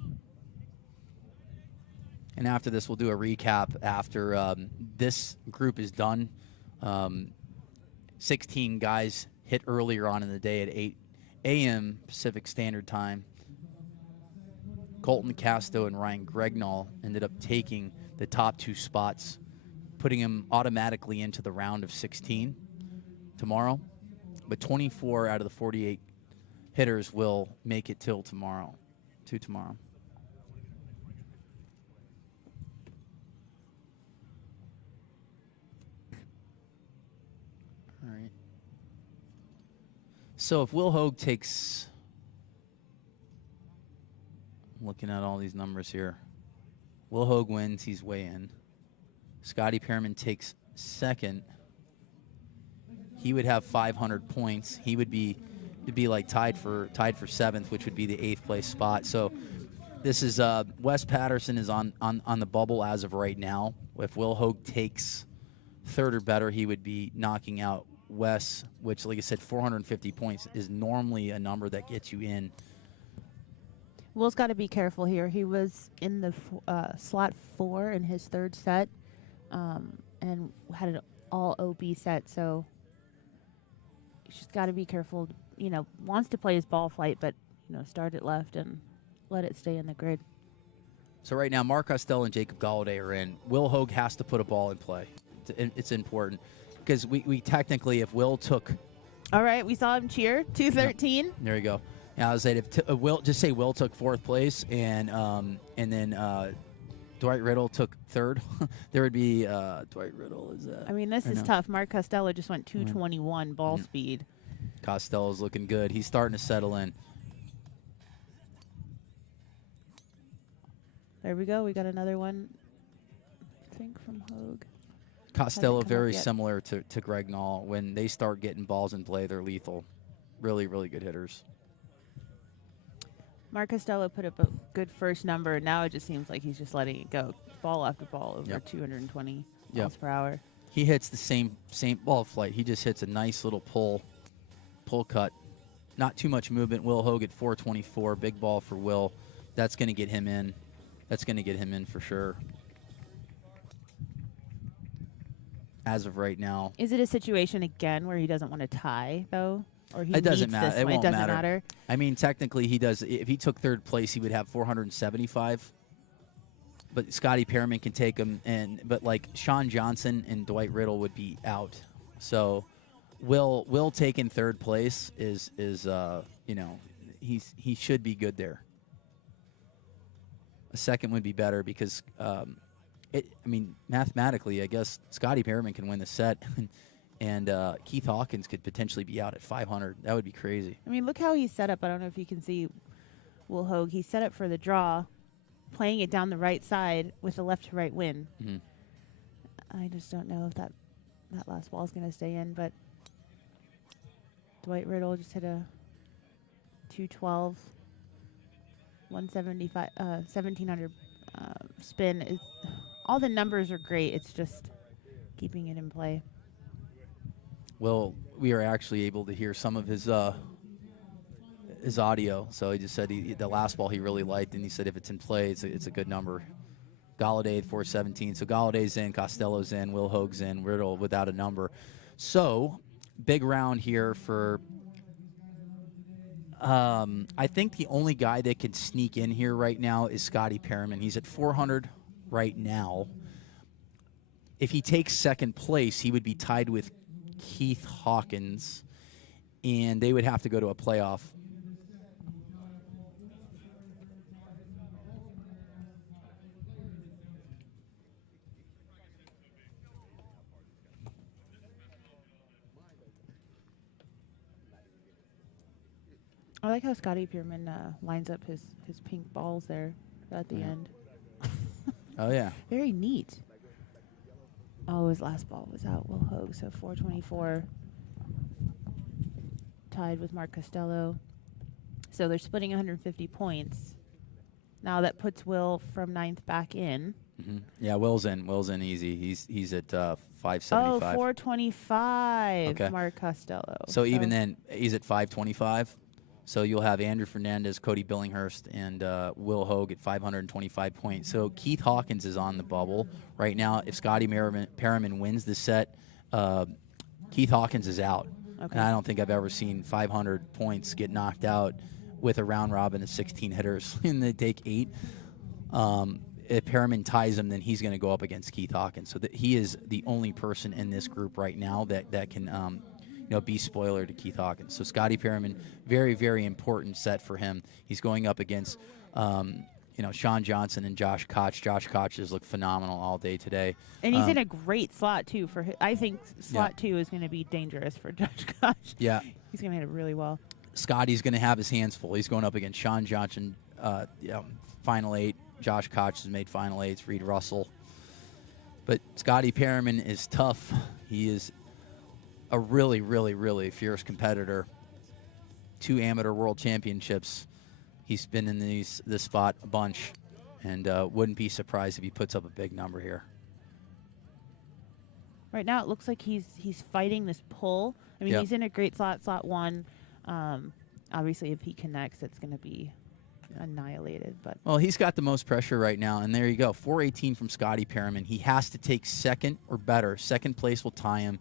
And after this, we'll do a recap after this group is done. 16 guys hit earlier on in the day at 8 a.m. Pacific Standard Time. Colton Casto and Ryan Gregnall ended up taking the top two spots, putting them automatically into the round of 16 tomorrow. But 24 out of the 48 hitters will make it till tomorrow, to tomorrow. All right. So if Will Hogue takes, I'm looking at all these numbers here. Will Hogue wins, he's way in. Scotty Pearman takes second. He would have 500 points. He would be like tied for seventh, which would be the 8th place spot. So this is Wes Patterson is on the bubble as of right now. If Will Hogue takes third or better, he would be knocking out Wes, which, like I said, 450 points is normally a number that gets you in. Will's got to be careful here. He was in the slot 4 in his third set and had an all OB set, so he's just got to be careful. You know, wants to play his ball flight, but, you know, start it left and let it stay in the grid. So right now, Mark Costello and Jacob Galladay are in. Will Hogue has to put a ball in play. It's important because we technically, if Will took... All right, we saw him cheer, 213. Yep. There you go. Now, I was saying, if Will, just say Will took 4th place and then Dwight Riddle took 3rd, there would be Dwight Riddle. Is that? I mean, this is tough. Mark Costello just went 221 ball speed. Costello's looking good. He's starting to settle in. There we go. We got another one, I think, from Hogue. Costello very similar to Gregnall. When they start getting balls in play, they're lethal. Really, really good hitters. Mark Costello put up a good first number. Now it just seems like he's just letting it go. Ball after ball over 220 miles per hour. He hits the same ball flight. He just hits a nice little pull cut. Not too much movement. Will Hogue at 424. Big ball for Will. That's going to get him in. That's going to get him in for sure. As of right now. Is it a situation again where he doesn't want to tie, though? Or he It doesn't needs matter. this It one? won't Doesn't matter. matter. I mean, technically, he does. If he took third place, he would have 475. But Scotty Perriman can take him, but like Sean Johnson and Dwight Riddle would be out. So, Will taking third place is he should be good there. A second would be better because mathematically, I guess Scotty Perriman can win the set. And Keith Hawkins could potentially be out at 500. That would be crazy. I mean, look how he's set up. I don't know if you can see Will Hogue. He's set up for the draw, playing it down the right side with a left to right win. Mm-hmm. I just don't know if that last ball is going to stay in. But Dwight Riddle just hit a 212, 175, 1700 spin. All the numbers are great. It's just keeping it in play. Well, we are actually able to hear some of his audio. So he just said the last ball he really liked, and he said if it's in play, it's a good number. Galladay at 417. So Galladay's in, Costello's in, Will Hogue's in, Riddle without a number. So big round here for. I think the only guy that can sneak in here right now is Scotty Perriman. He's at 400 right now. If he takes second place, he would be tied with Keith Hawkins, and they would have to go to a playoff. I like how Scotty Perriman lines up his pink balls there at the end. Oh, yeah. Very neat. Oh, his last ball was out. Will Hogue, so 424. Tied with Mark Costello. So they're splitting 150 points. Now that puts Will from 9th back in. Mm-hmm. Yeah, Will's in easy. He's at 575. Oh, 425, Okay. Mark Costello. So even then, he's at 525. So you'll have Andrew Fernandez, Cody Billinghurst, and Will Hogue at 525 points. So Keith Hawkins is on the bubble right now. If Scotty Perriman wins the set, Keith Hawkins is out. Okay. And I don't think I've ever seen 500 points get knocked out with a round robin of 16 hitters, and they take 8. If Perriman ties him, then he's going to go up against Keith Hawkins. So he is the only person in this group right now that can be spoiler to Keith Hawkins. So Scotty Perriman, very, very important set for him. He's going up against, Sean Johnson and Josh Koch. Josh Koch has looked phenomenal all day today. And he's in a great slot, too. I think slot 2 is going to be dangerous for Josh Koch. Yeah. He's going to hit it really well. Scotty's going to have his hands full. He's going up against Sean Johnson, Final 8. Josh Koch has made Final 8s. Reed Russell. But Scotty Perriman is tough. He is a really, really, really fierce competitor. 2 amateur world championships. He's been in this spot a bunch, and wouldn't be surprised if he puts up a big number here. Right now, it looks like he's fighting this pull. I mean, he's in a great slot 1. Obviously, if he connects, it's going to be annihilated. But well, he's got the most pressure right now, and there you go. 418 from Scotty Perriman. He has to take second or better. Second place will tie him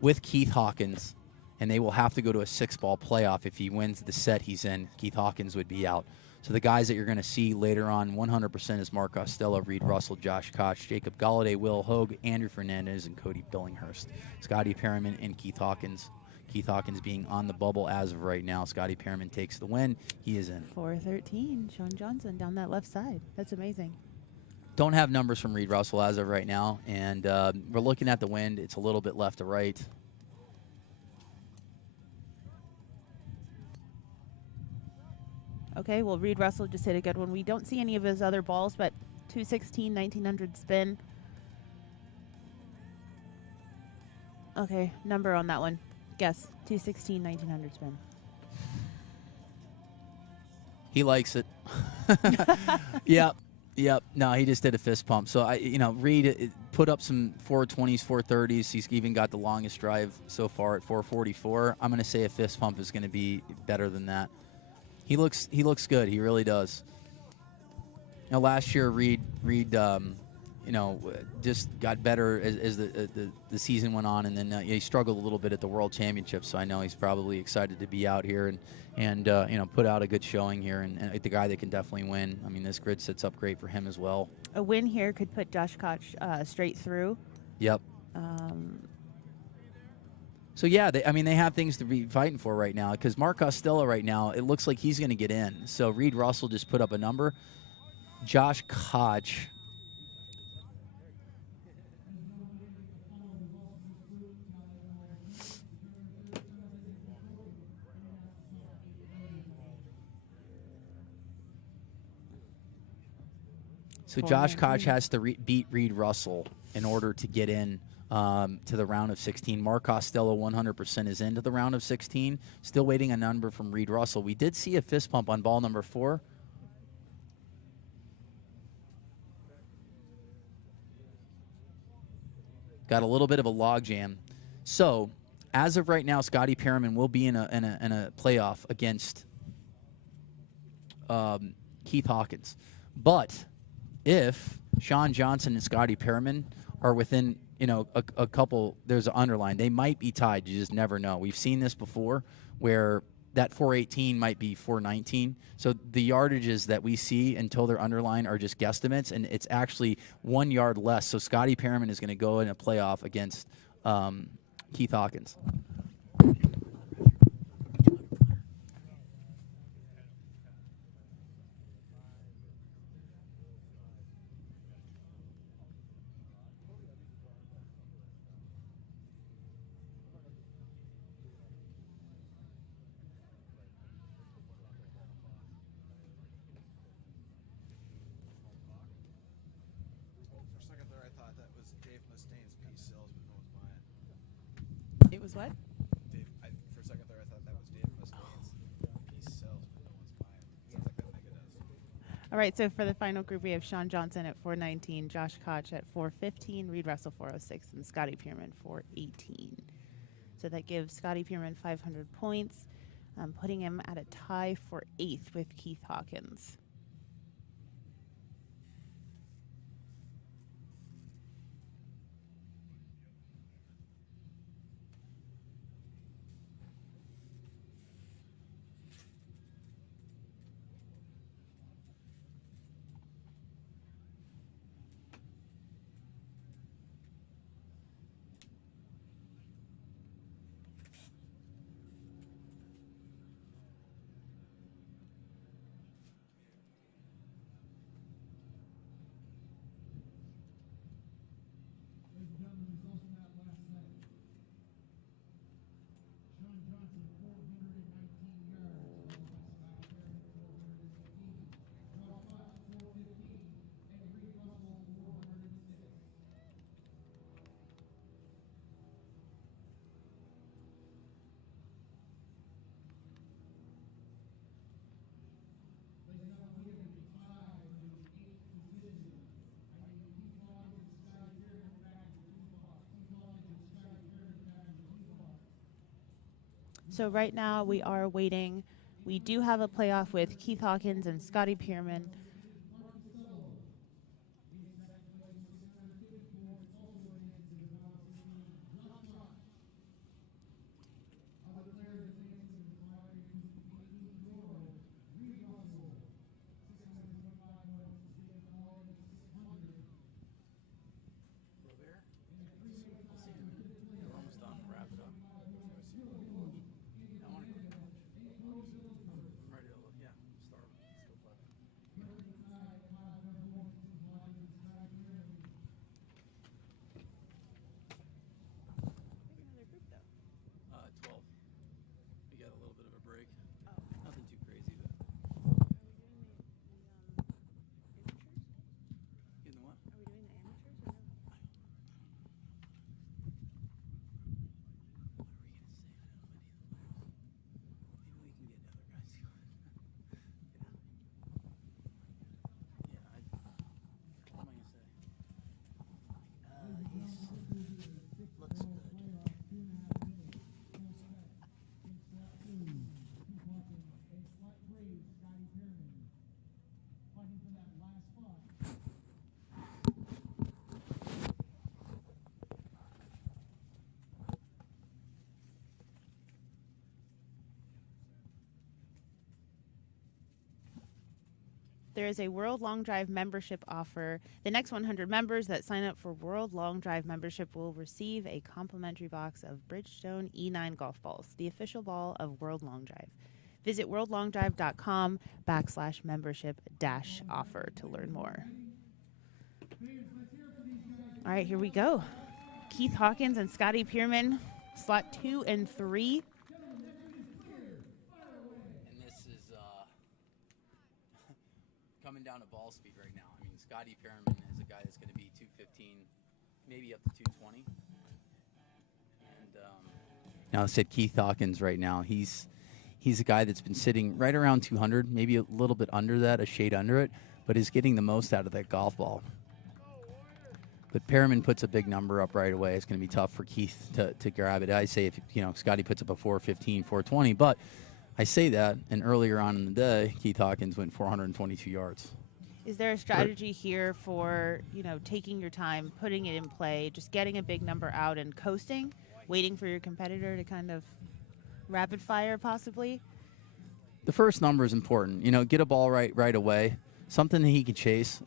with Keith Hawkins, and they will have to go to a 6-ball playoff. If he wins the set he's in, Keith Hawkins would be out. So the guys that you're going to see later on 100% is Mark Costello, Reed Russell, Josh Koch, Jacob Galladay, Will Hogue, Andrew Fernandez, and Cody Billinghurst. Scotty Perriman and Keith Hawkins. Keith Hawkins being on the bubble as of right now. Scotty Perriman takes the win. He is in. 413, Sean Johnson down that left side. That's amazing. Don't have numbers from Reed Russell as of right now, and we're looking at the wind. It's a little bit left to right. Okay, well, Reed Russell just hit a good one. We don't see any of his other balls, but 216, 1900 spin. Okay, number on that one. Guess. 216, 1900 spin. He likes it. Yep. Yep. No, he just did a fist pump. So, Reed put up some 420s, 430s. He's even got the longest drive so far at 444. I'm going to say a fist pump is going to be better than that. He looks good. He really does. Last year, Reed just got better as the season went on, and then he struggled a little bit at the World Championship. So I know he's probably excited to be out here and put out a good showing here, and the guy that can definitely win. I mean, this grid sets up great for him as well. A win here could put Josh Koch straight through. Yep. So yeah, they have things to be fighting for right now, because Mark Costello right now, it looks like he's going to get in. So Reed Russell just put up a number. Josh Koch. So Josh Koch has to beat Reed Russell in order to get in to the round of 16. Mark Costello 100% is into the round of 16. Still waiting a number from Reed Russell. We did see a fist pump on ball number 4. Got a little bit of a log jam. So as of right now, Scotty Perriman will be in a playoff against Keith Hawkins. But if Sean Johnson and Scotty Perriman are within, a couple, there's an underline, they might be tied. You just never know. We've seen this before where that 418 might be 419. So the yardages that we see until they're underlined are just guesstimates, and it's actually 1 yard less. So Scotty Perriman is going to go in a playoff against Keith Hawkins. It was what? For a second there, I thought that was Dave Mustaine's piece sells, but no one's buying. Sounds like that nigga does. All right, so for the final group, we have Sean Johnson at 419, Josh Koch at 415, Reed Russell 406, and Scotty Perriman 418. So that gives Scotty Perriman 500 points, putting him at a tie for 8th with Keith Hawkins. So right now we are waiting. We do have a playoff with Keith Hawkins and Scotty Perriman. there is a World Long Drive membership offer. The next 100 members that sign up for World Long Drive membership will receive a complimentary box of Bridgestone E9 golf balls, the official ball of World Long Drive. Visit worldlongdrive.com/membership-offer to learn more. All right, here we go. Keith Hawkins and Scotty Pierman, slot 2 and 3. And this is coming down to ball speed right now. I mean, Scotty Pierman is a guy that's going to be 215, maybe up to 220. And now I said Keith Hawkins right now. He's a guy that's been sitting right around 200, maybe a little bit under that, a shade under it, but is getting the most out of that golf ball. But Pierman puts a big number up right away. It's going to be tough for Keith to grab it. I say if Scotty puts up a 415, 420, but I say that, and earlier on in the day, Keith Hawkins went 422 yards. Is there a strategy here for, taking your time, putting it in play, just getting a big number out and coasting, waiting for your competitor to kind of rapid fire possibly? The first number is important. Get a ball right away, something that he can chase.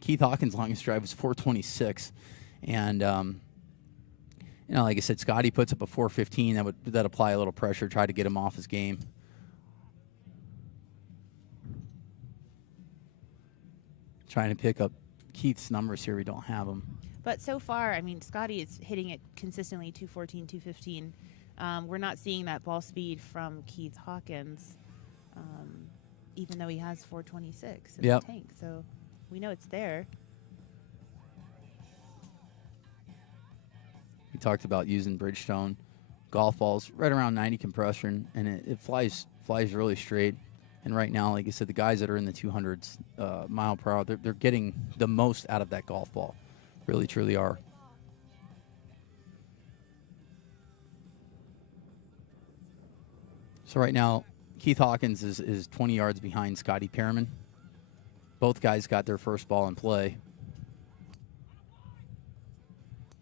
Keith Hawkins' longest drive was 426, and like I said, Scotty puts up a 415. That apply a little pressure, try to get him off his game. Trying to pick up Keith's numbers here. We don't have them. But so far, I mean, Scotty is hitting it consistently, 214, 215. We're not seeing that ball speed from Keith Hawkins, even though he has 426 in the tank. So we know it's there. We talked about using Bridgestone golf balls right around 90 compression, and it flies really straight. And right now, like I said, the guys that are in the 200s mile per hour, they're getting the most out of that golf ball. Really, truly are. So right now, Keith Hawkins is 20 yards behind Scotty Pierman. Both guys got their first ball in play.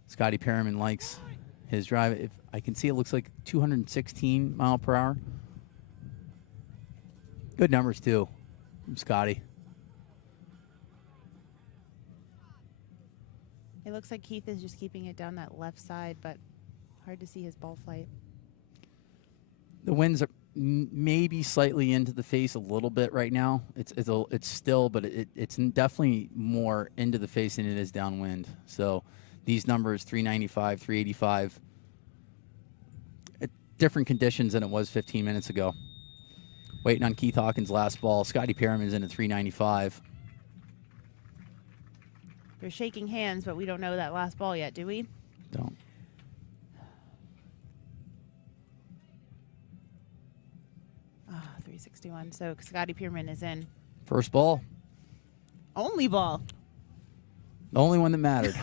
Scotty Pierman likes his drive. If I can see, it looks like 216 mile per hour. Good numbers, too, from Scotty. It looks like Keith is just keeping it down that left side, but hard to see his ball flight. The winds are maybe slightly into the face a little bit right now. It's still, but it's definitely more into the face than it is downwind. So these numbers, 395, 385, different conditions than it was 15 minutes ago. Waiting on Keith Hawkins' last ball. Scotty Pierman's in at 395. They're shaking hands, but we don't know that last ball yet, do we? Don't. Ah, 361. So Scotty Pierman is in. First ball. Only ball. The only one that mattered.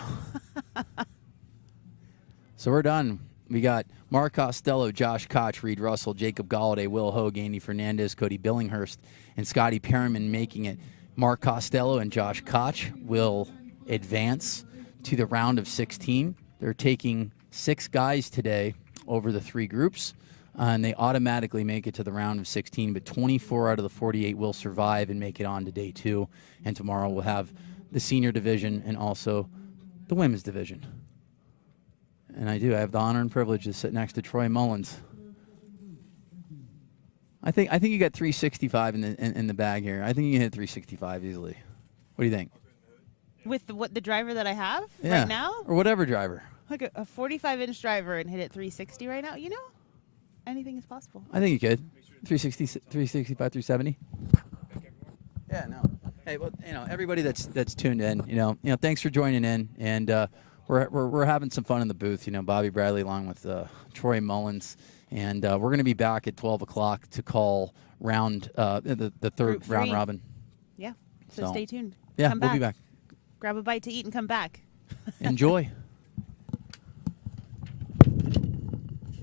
So we're done. We got Mark Costello, Josh Koch, Reed Russell, Jacob Galladay, Will Hogue, Andy Fernandez, Cody Billinghurst, and Scotty Pierman making it. Mark Costello and Josh Koch will advance to the round of 16. They're taking 6 guys today over the 3 groups, and they automatically make it to the round of 16, but 24 out of the 48 will survive and make it on to day 2, and tomorrow we'll have the senior division and also the women's division. And I have the honor and privilege to sit next to Troy Mullins. I think you got 365 in the bag here. I think you can hit 365 easily. What do you think? With the driver that I have right now? Or whatever driver. Like a 45-inch driver and hit it 360 right now? Anything is possible. I think you could. 360, 365, 370. Yeah, no. Hey, well, everybody that's tuned in, thanks for joining in, and we're having some fun in the booth. Bobby Bradley along with Troy Mullins, and we're going to be back at 12 o'clock to call round the third round robin. Yeah. So stay tuned. Yeah, Come we'll back. be back. Grab a bite to eat and come back. Enjoy.